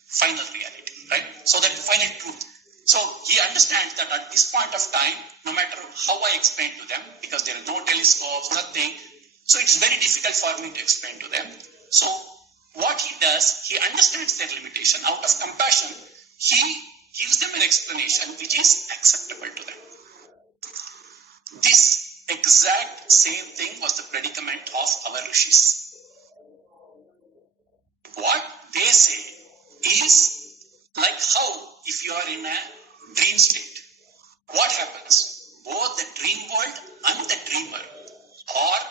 final reality, right? So that final truth. So he understands that at this point of time, no matter how I explain to them, because there are no telescopes, nothing, so it's very difficult for me to explain to them. So what he does, he understands their limitation. Out of compassion, he gives them an explanation which is acceptable to them. This exact same thing was the predicament of our rishis. What they say is like how if you are in a dream state, what happens? Both the dream world and the dreamer are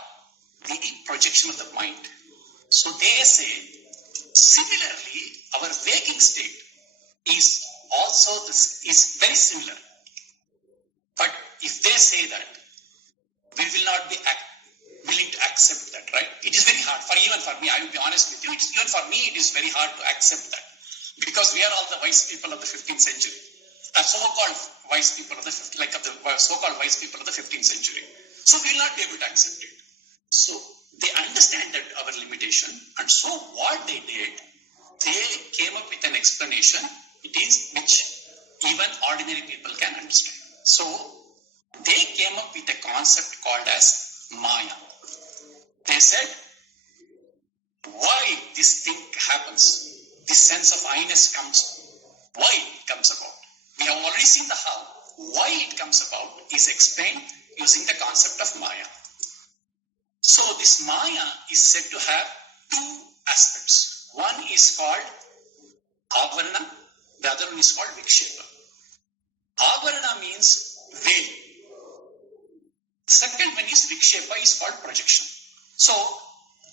the projection of the mind. So they say, similarly, our waking state is also is very similar. But if they say that, we will not be willing to accept that, right? It is very hard, even for me, I will be honest with you, even for me, it is very hard to accept that. Because we are all the wise people of the 15th century. So-called wise people of the so-called wise people of the 15th century. So we will not be able to accept it. So they understand that our limitation, and so what they did, they came up with an explanation, which even ordinary people can understand. So they came up with a concept called as Maya. They said, why this thing happens, this sense of I-ness comes, why it comes about. We have already seen the how. Why it comes about is explained using the concept of Maya. So this Maya is said to have two aspects. One is called Avarana, the other one is called Vikshepa. Avarana means veil. Second one is Vikshepa, is called projection. So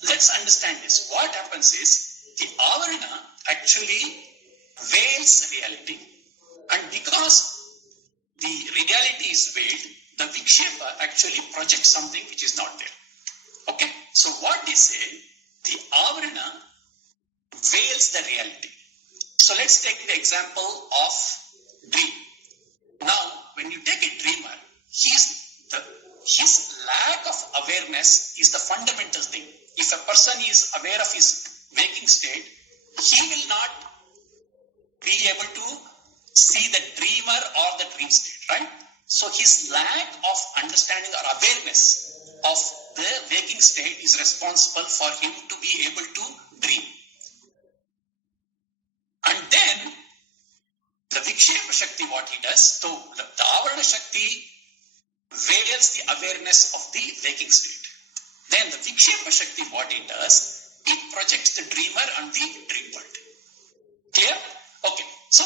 let's understand this. What happens is the Avarana actually veils reality. And because the reality is veiled, the Vikshepa actually projects something which is not there. Okay? So what they say, the Avarana veils the reality. So let's take the example of dream. Now, when you take a dreamer, his lack of awareness is the fundamental thing. If a person is aware of his waking state, he will not be able to see the dreamer or the dream state, right? So his lack of understanding or awareness of the waking state is responsible for him to be able to dream. And then the Vikshepa Shakti, what he does, so the Avarana Shakti veils the awareness of the waking state. Then the Vikshepa Shakti, what it does, it projects the dreamer and the dream world. Clear? Okay. So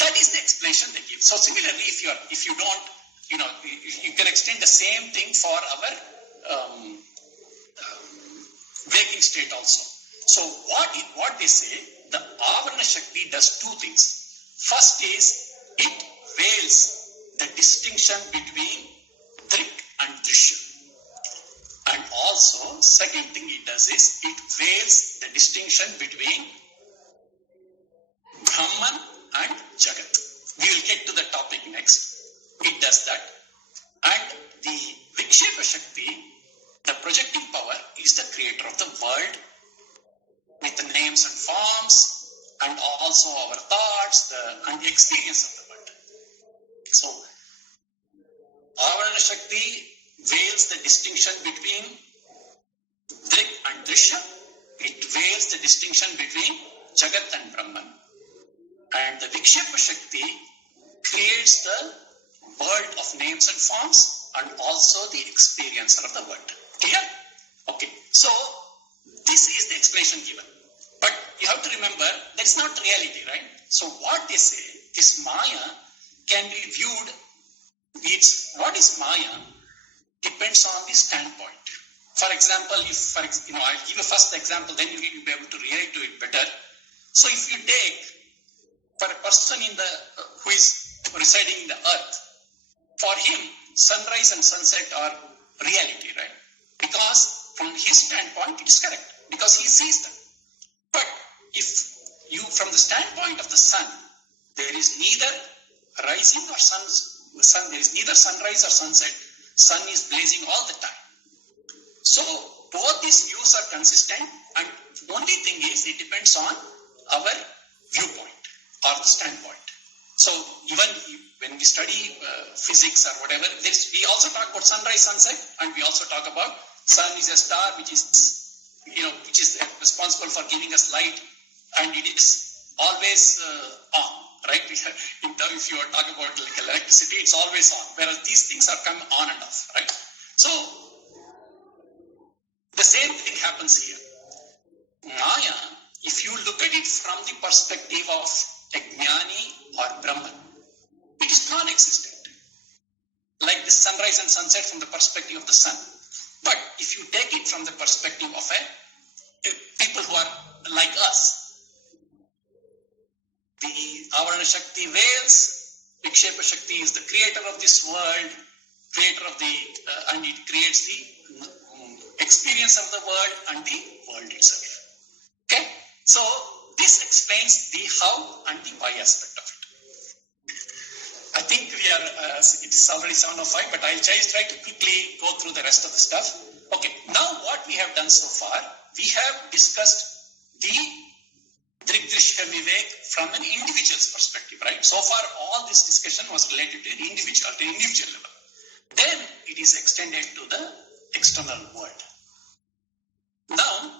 that is the explanation they give. So similarly, if you don't, you can extend the same thing for our waking state also. So what they say, the Avarana Shakti does two things. First is it veils the distinction between Drik and Drishya. And also, second thing it does is it veils the distinction between Brahman and Jagat. We will get to the topic next. It does that. And the Vikshepa Shakti, the projecting power, is the creator of the world with the names and forms and also our thoughts and the experience of the world. So, Avarana Shakti veils the distinction between Drik and Drishya. It veils the distinction between Jagat and Brahman. And the Vikshepa Shakti creates the world of names and forms and also the experiencer of the world. Clear? Okay. So, this is the explanation given. But you have to remember, that's not reality, right? So, what they say is Maya can be viewed, what is Maya depends on the standpoint. For example, I'll give you first example, then you will be able to relate to it better. So, if you take for a person who is residing in the earth, for him, sunrise and sunset are reality, right? Because from his standpoint, it is correct, because he sees them. But if you, from the standpoint of the sun, there is neither rising or there is neither sunrise or sunset. Sun is blazing all the time. So both these views are consistent, and only thing is it depends on our viewpoint or the standpoint. So even when we study physics or whatever, we also talk about sunrise, sunset, and we also talk about sun is a star which is responsible for giving us light, and it is always on, right? If you are talking about like electricity, it's always on, whereas these things are come on and off, right? So the same thing happens here. Maya, if you look at it from the perspective of a Jnani or Brahman, it is non-existent. Like the sunrise and sunset from the perspective of the sun. But if you take it from the perspective of a people who are like us, the Avarana Shakti veils, Vikshepa Shakti is the creator of this world, and it creates the experience of the world and the world itself. Okay? So this explains the how and the why aspect of it. I think we are, it is already 7:05, but I'll try to quickly go through the rest of the stuff. Okay, now what we have done so far, we have discussed the Drigdrishya Vivek from an individual's perspective, right? So far, all this discussion was related to the individual level. Then it is extended to the external world. Now,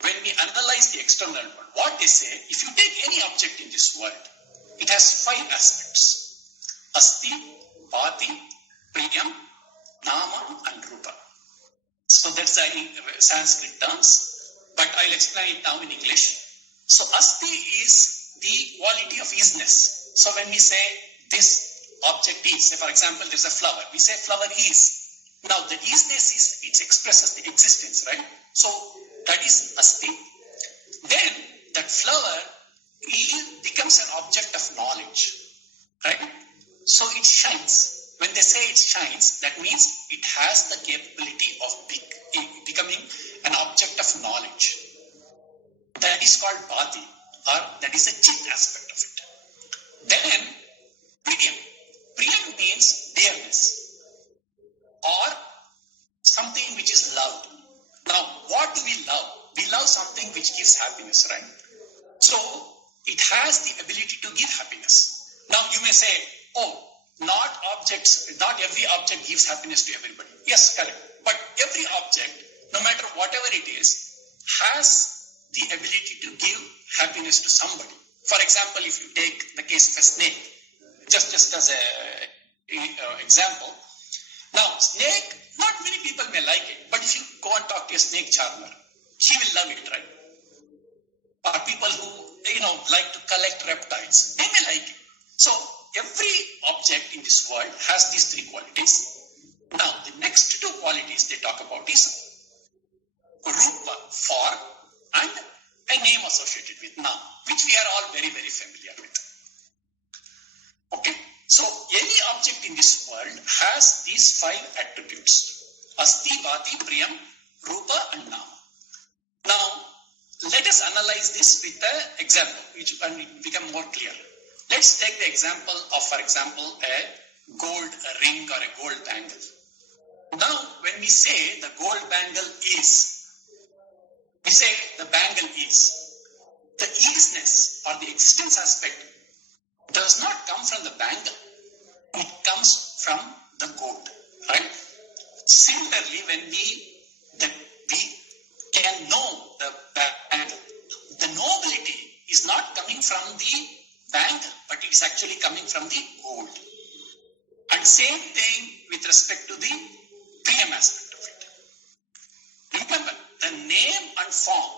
when we analyze the external world, what they say, if you take any object in this world, it has 5 aspects. Asti, Bhati, Priyam, Nama and Rupa. So that's the Sanskrit terms, but I'll explain it now in English. So Asti is the quality of isness. So when we say this object is, say for example there's a flower, we say flower is. Now the isness is, it expresses the existence, right? So that is Asti. Then that flower becomes an object of knowledge, right? So it shines. When they say it shines, that means it has the capability of becoming an object of knowledge. That is called Bhati, or that is a Chit aspect of it. Then Priyam. Priyam means dearness, or something which is loved. Now, what do we love? We love something which gives happiness, right? So it has the ability to give happiness. Now you may say, oh, not every object gives happiness to everybody. Yes, correct. But every object, no matter whatever it is, has the ability to give happiness to somebody. For example, if you take the case of a snake, just as an example. Now, snake, not many people may like it, but if you go and talk to a snake charmer, he will love it, right? Or people who, like to collect reptiles, they may like it. So, every object in this world has these 3 qualities. Now, the next 2 qualities they talk about is Rupa, form, and a name associated with Nam, which we are all very, very familiar with. Okay, so any object in this world has these 5 attributes: Asti, Bhati, Priyam, Rupa, and Nama. Now, let us analyze this with an example, which will become more clear. Let's take the example of, for example, a gold ring or a gold bangle. Now, when we say the gold bangle is, we say the bangle is. The isness or the existence aspect does not come from the bangle. It comes from the gold, right? Similarly, when we can know the bangle, the nobility is not coming from the bangle, but it is actually coming from the gold. And same thing with respect to the Priyam aspect of it. Remember, the name and form,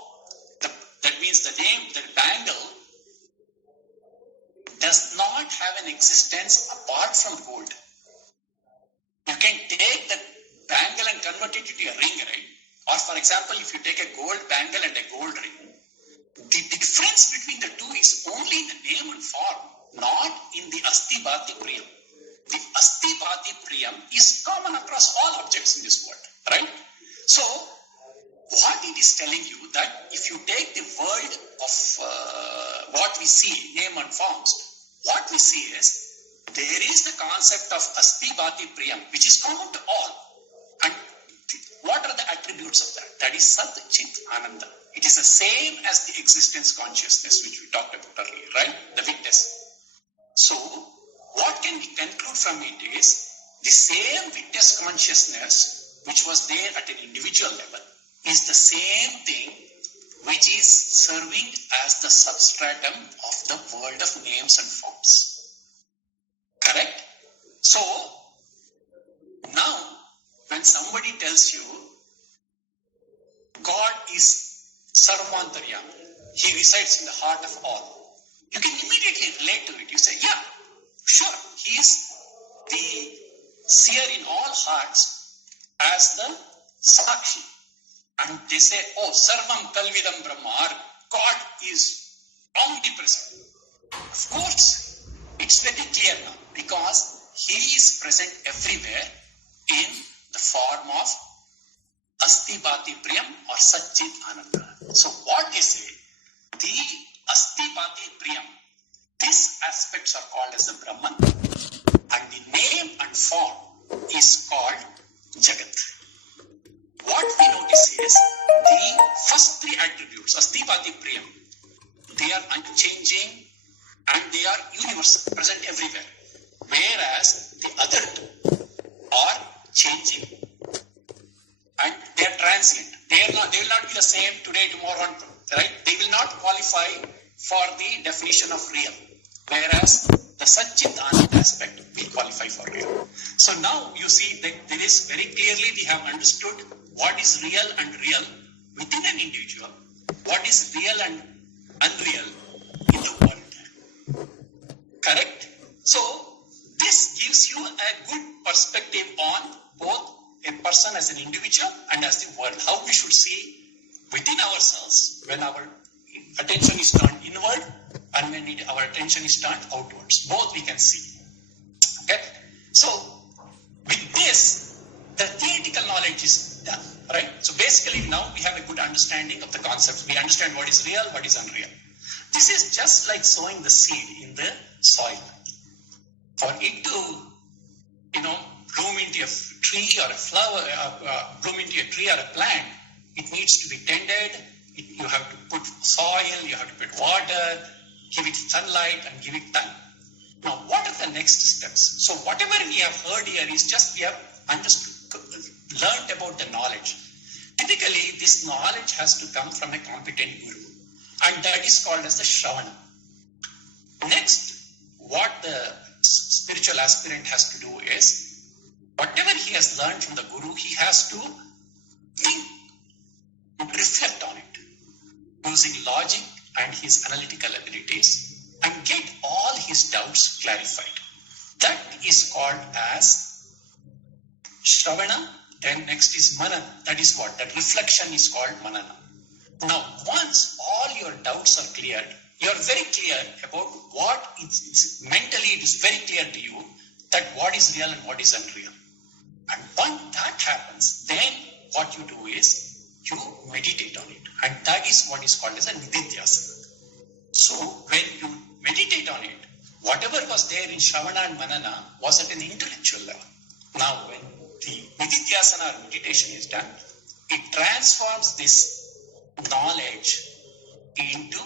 that means the name, the bangle, does not have an existence apart from gold. You can take the bangle and convert it into a ring, right? Or for example, if you take a gold bangle and a gold ring, the difference between the 2 is only in the name and form, not in the Asti, Bhati, Priyam. The Asti, Bhati, Priyam is common across all objects in this world, right? So, what it is telling you that if you take the world of what we see, name and forms, what we see is there is the concept of Asti, Bhati, Priyam, which is common to all. And what are the attributes attributes of that. That is Sat Chit Ananda. It is the same as the existence consciousness which we talked about earlier, right? The witness. So, what can we conclude from it is the same witness consciousness which was there at an individual level is the same thing which is serving as the substratum of the world of names and forms. Correct? So, now when somebody tells you God is Sarvantaryami, He resides in the heart of all, you can immediately relate to it. You say, yeah, sure, He is the seer in all hearts as the Sakshi. And they say, oh, Sarvam Kalvidam Brahma, God is omnipresent. Of course, it's very clear now because He is present everywhere in the form of Asti Bhati Priyam or Satchit Ananda. So what they say, the Asti Bhati Priyam, these aspects are called as the Brahman, and the name and form is called Jagat. What we notice is the first three attributes, Asti Bhati Priyam, they are unchanging and they are universal, present everywhere. Whereas the other two are changing and they are transient. They will not be the same today, tomorrow, right? They will not qualify for the definition of real. Whereas the Satchit Ananda aspect will qualify for real. So now you see that there is very clearly we have understood what is real and real within an individual, what is real and unreal in the world. Correct? So this gives you a good perspective on both a person as an individual and as the world, how we should see within ourselves when our attention is turned inward and when our attention is turned outwards. Both we can see. Okay? So with this, the theoretical knowledge is done, right? So basically now we have a good understanding of the concepts. We understand what is real, what is unreal. This is just like sowing the seed in the soil. For it to, bloom into a tree or a flower, bloom into a tree or a plant, it needs to be tended. You have to put soil, you have to put water, give it sunlight and give it time. Now, what are the next steps? So whatever we have heard here is just we have learned about the knowledge. Typically, this knowledge has to come from a competent guru, and that is called as the Shravana. Next, what the spiritual aspirant has to do is, whatever he has learned from the guru, he has to think, reflect on it, using logic and his analytical abilities, and get all his doubts clarified. That is called as Shravana. Then next is Manana. That is what? That reflection is called Manana. Now, once all your doubts are cleared, you are very clear about what it's mentally, it is very clear to you that what is real and what is unreal. And once that happens, then what you do is you meditate on it. And that is what is called as a Nididhyasana. So when you meditate on it, whatever was there in Shravana and Manana was at an intellectual level. Now when the Nididhyasana or meditation is done, it transforms this knowledge into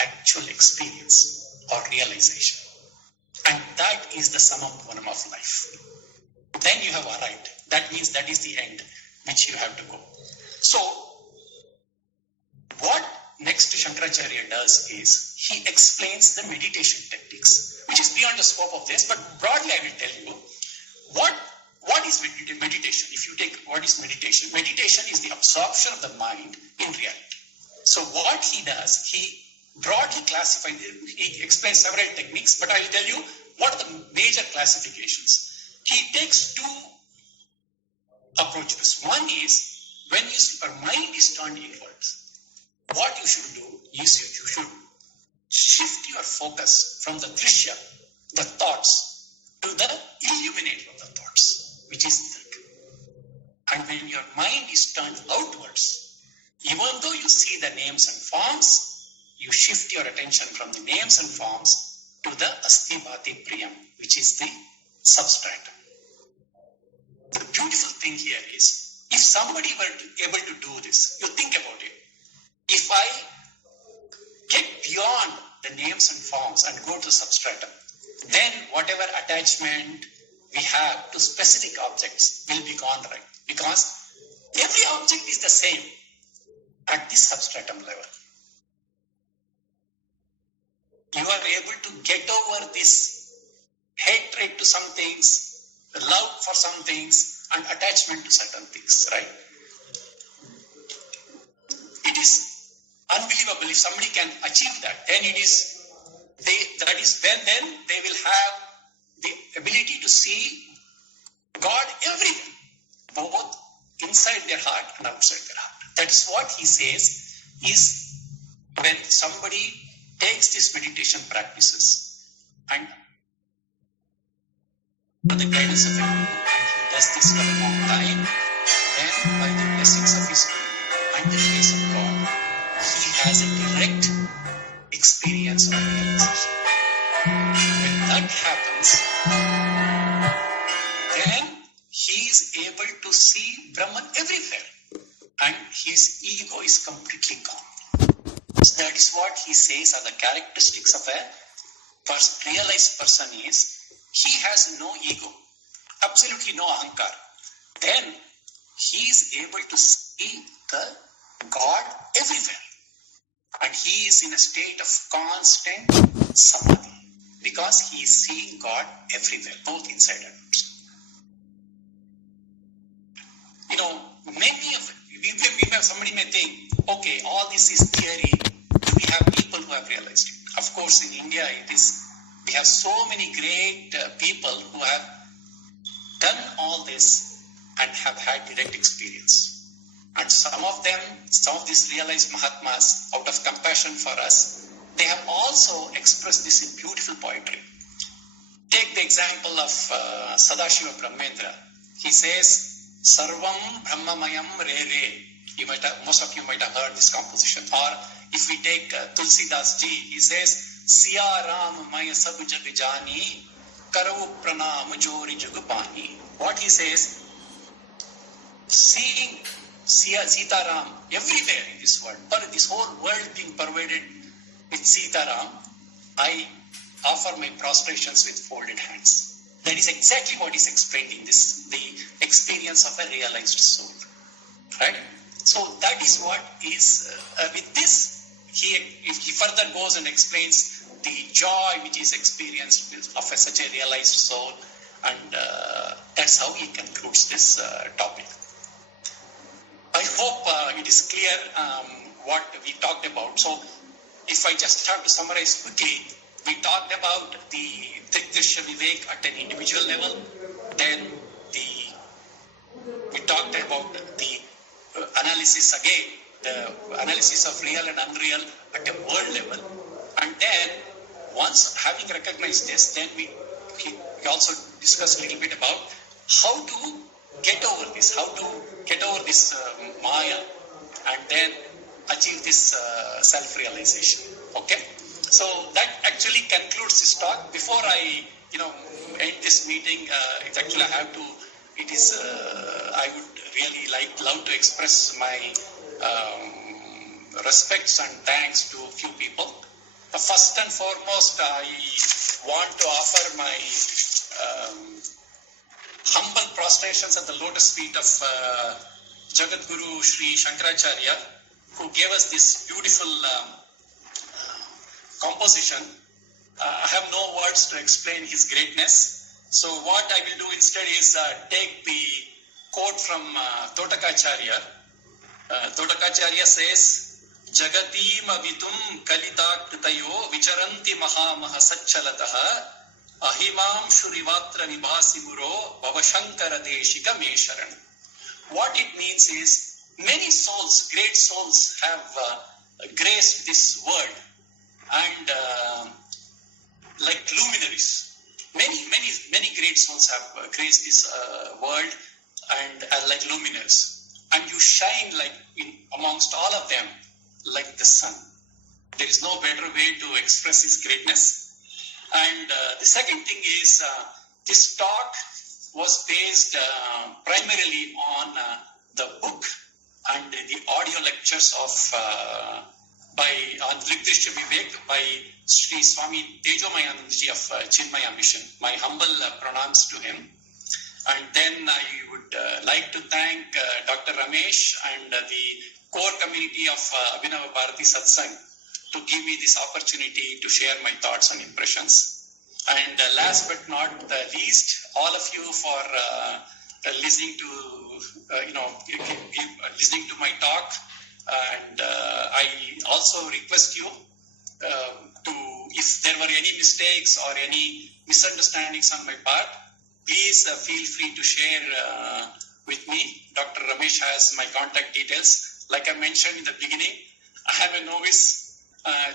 actual experience or realization. And that is the summum bonum of life. Then you have arrived. That means that is the end which you have to go. So, what next Shankaracharya does is, he explains the meditation techniques, which is beyond the scope of this, but broadly I will tell you, what is meditation? If you take what is meditation, meditation is the absorption of the mind in reality. So what he does, he broadly classifies, he explains several techniques, but I will tell you what are the major classifications. He takes two approaches. One is, when your mind is turned inwards, what you should do is you should shift your focus from the drishya, the thoughts, to the illuminator of the thoughts, which is Dhik. And when your mind is turned outwards, even though you see the names and forms, you shift your attention from the names and forms to the Asti Bhati Priyam, which is the substratum. The beautiful thing here is, If somebody were able to do this, you think about it. If I get beyond the names and forms and go to substratum, then whatever attachment we have to specific objects will be gone, right? Because every object is the same at this substratum level. You are able to get over this hatred to some things, love for some things, and attachment to certain things, right? It is unbelievable if somebody can achieve that. Then then they will have the ability to see God everywhere, both inside their heart and outside their heart. That is what he says is when somebody takes these meditation practices and for the guidance of the Guru, and he does this for a long time, then by the blessings of his Guru and the grace of God, he has a direct experience of realization. When that happens, then he is able to see Brahman everywhere and his ego is completely gone. So that is what he says are the characteristics of a realized person is he has no ego, absolutely no ahankar. Then he is able to see the God everywhere. And he is in a state of constant samadhi because he is seeing God everywhere, both inside and outside. You know, somebody may think, okay, all this is theory. We have people who have realized it. Of course, in India, we have so many great people who have done all this and have had direct experience. And some of these realized Mahatmas, out of compassion for us, they have also expressed this in beautiful poetry. Take the example of Sadashiva Brahmendra. He says, Sarvam Brahmamayam Re Re. Most of you might have heard this composition. Or if we take Tulsi Das Ji, he says, Siya Ram Maya Sab Jag Jani, Karavu Pranam Jori Jug Pani. What he says, seeing Sita Ram everywhere in this world, but this whole world being pervaded with Sita Ram, I offer my prostrations with folded hands. That is exactly what is explained in this, the experience of a realized soul. Right? So that is what is, with this, he further goes and explains the joy which is experienced of such a realized soul, and that's how he concludes this topic. I hope it is clear what we talked about. So if I just have to summarize quickly, we talked about the Trikdrishya Vivek at an individual level, then we talked about the analysis again, the analysis of real and unreal at a world level, and then once having recognized this, then we also discussed a little bit about how to get over this, Maya, and then achieve this self-realization. Okay? So that actually concludes this talk. Before I, end this meeting, I would really love to express my respects and thanks to a few people. First and foremost, I want to offer my humble prostrations at the lotus feet of Jagat Guru Sri Shankaracharya, who gave us this beautiful composition. I have no words to explain his greatness. So what I will do instead is take the quote from Totakacharya. Totakacharya says, Jagatim avitum kalita kritayo vicharanti maha satchalataha ahimam shurivatra vibhasi muro bhavashankara deshika mesharan. What it means is, many souls, great souls have graced this world, and like luminaries. Many great souls have graced this world and are like luminaries. And you shine like amongst all of them like the sun. There is no better way to express his greatness. And the second thing is, this talk was based primarily on the book and the audio lectures of by Drisha Vivek by Sri Swami Tejomayanandaji of Chinmaya Mission. My humble pranams to him. And then I would like to thank Dr. Ramesh and the core community of Abhinava Bharathi satsangh to give me this opportunity to share my thoughts and impressions. And last but not least, all of you for listening to listening to my talk. And I also request you to, if there were any mistakes or any misunderstandings on my part, please feel free to share with me. Dr. Ramesh has my contact details. Like I mentioned in the beginning, I am a novice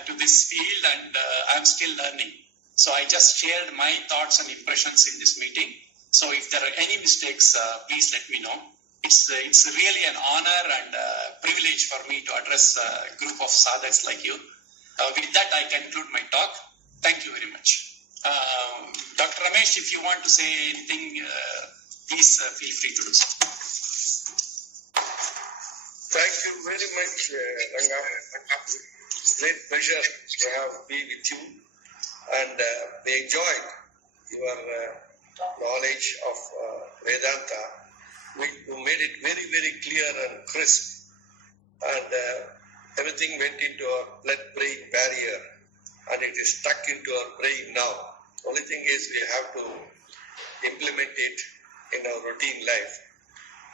to this field and I am still learning. So I just shared my thoughts and impressions in this meeting. So if there are any mistakes, please let me know. It's really an honor and privilege for me to address a group of sadhaks like you. With that, I conclude my talk. Thank you very much. Dr. Ramesh, if you want to say anything, please feel free to do so. Thank you very much, Ranga. Great pleasure to be with you, and we enjoyed your knowledge of Vedanta. You made it very, very clear and crisp, and everything went into our blood-brain barrier, and it is stuck into our brain now. Only thing is we have to implement it in our routine life.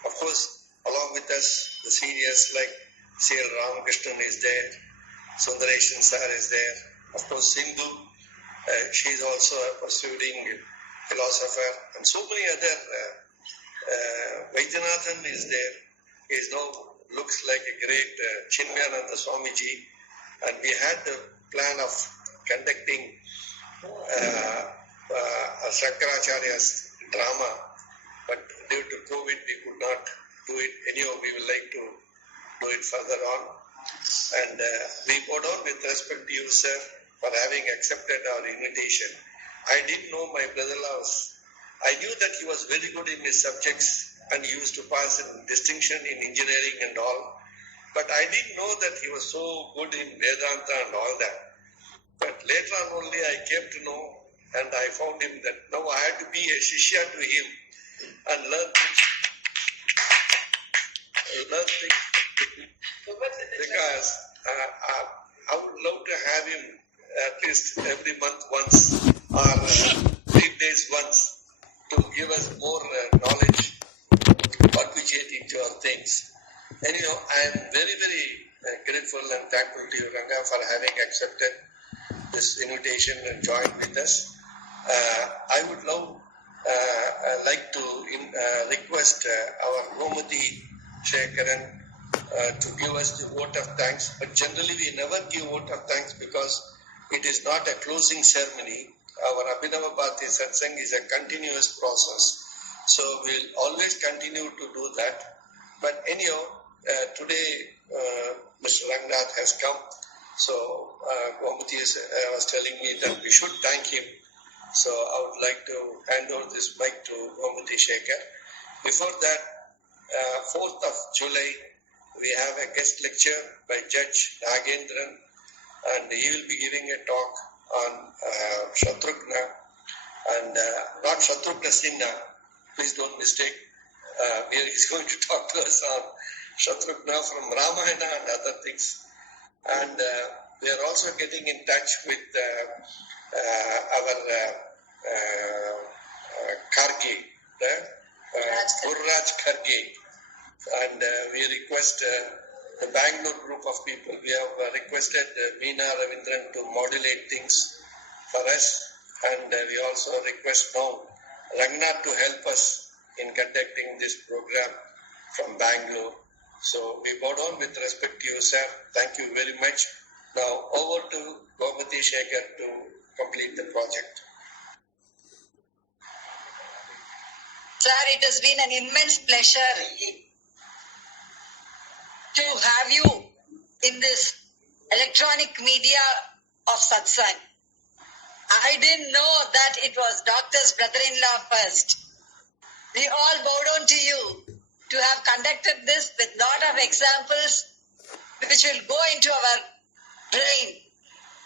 Of course, along with us, the seniors like Seer Ramakrishnan is there, Sundareshan sir is there, of course Sindhu, she is also a pursuing philosopher, and so many other. Vaidyanathan is there. He now looks like a great Chinmayananda Swamiji, and we had the plan of conducting Shankaracharya's drama, but due to COVID we could not do it. Anyhow, we would like to do it further on. And we go down with respect to you, sir, for having accepted our invitation. I didn't know my brother-in-law. I knew that he was very good in his subjects and he used to pass in distinction in engineering and all. But I didn't know that he was so good in Vedanta and all that. But later on only I came to know, and I found him that now I had to be a shishya to him and learn things. Because I would love to have him at least every month once or 3 days once to give us more knowledge, perpetuate into our things. Anyhow, I am very, very grateful and thankful to you, Ranga, for having accepted this invitation and joined with us. I would now like to request our Gomati Shekaran to give us the vote of thanks. But generally we never give vote of thanks because it is not a closing ceremony. Our Abhinava Bharathi satsangh is a continuous process. So we'll always continue to do that. But anyhow, today Mr. Ranganath has come. So Gomati was telling me that we should thank him. So I would like to hand over this mic to Gomati Shekhar. Before that, 4th of July, we have a guest lecture by Judge Nagendran, and he will be giving a talk on Shatrugna, and not Shatrugna Sinha, please don't mistake. He is going to talk to us on Shatrugna from Ramayana and other things. And we are also getting in touch with our Karge, Gurraj Karge, and we request the Bangalore group of people. We have requested Meena Ravindran to modulate things for us, and we also request now Ranganath to help us in conducting this program from Bangalore. So we bow down with respect to you, sir. Thank you very much. Now over to Gomati Shekhar to complete the project. Sir, it has been an immense pleasure to have you in this electronic media of satsang. I didn't know that it was doctor's brother-in-law first. We all bow down to you to to have conducted this with lot of examples which will go into our brain.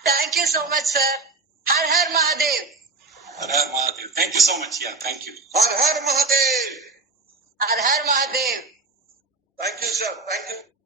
Thank you so much, sir. Har Har Mahadev. Har Har Mahadev. Thank you so much. Yeah, thank you. Har Har Mahadev. Har Har Mahadev. Thank you, sir. Thank you.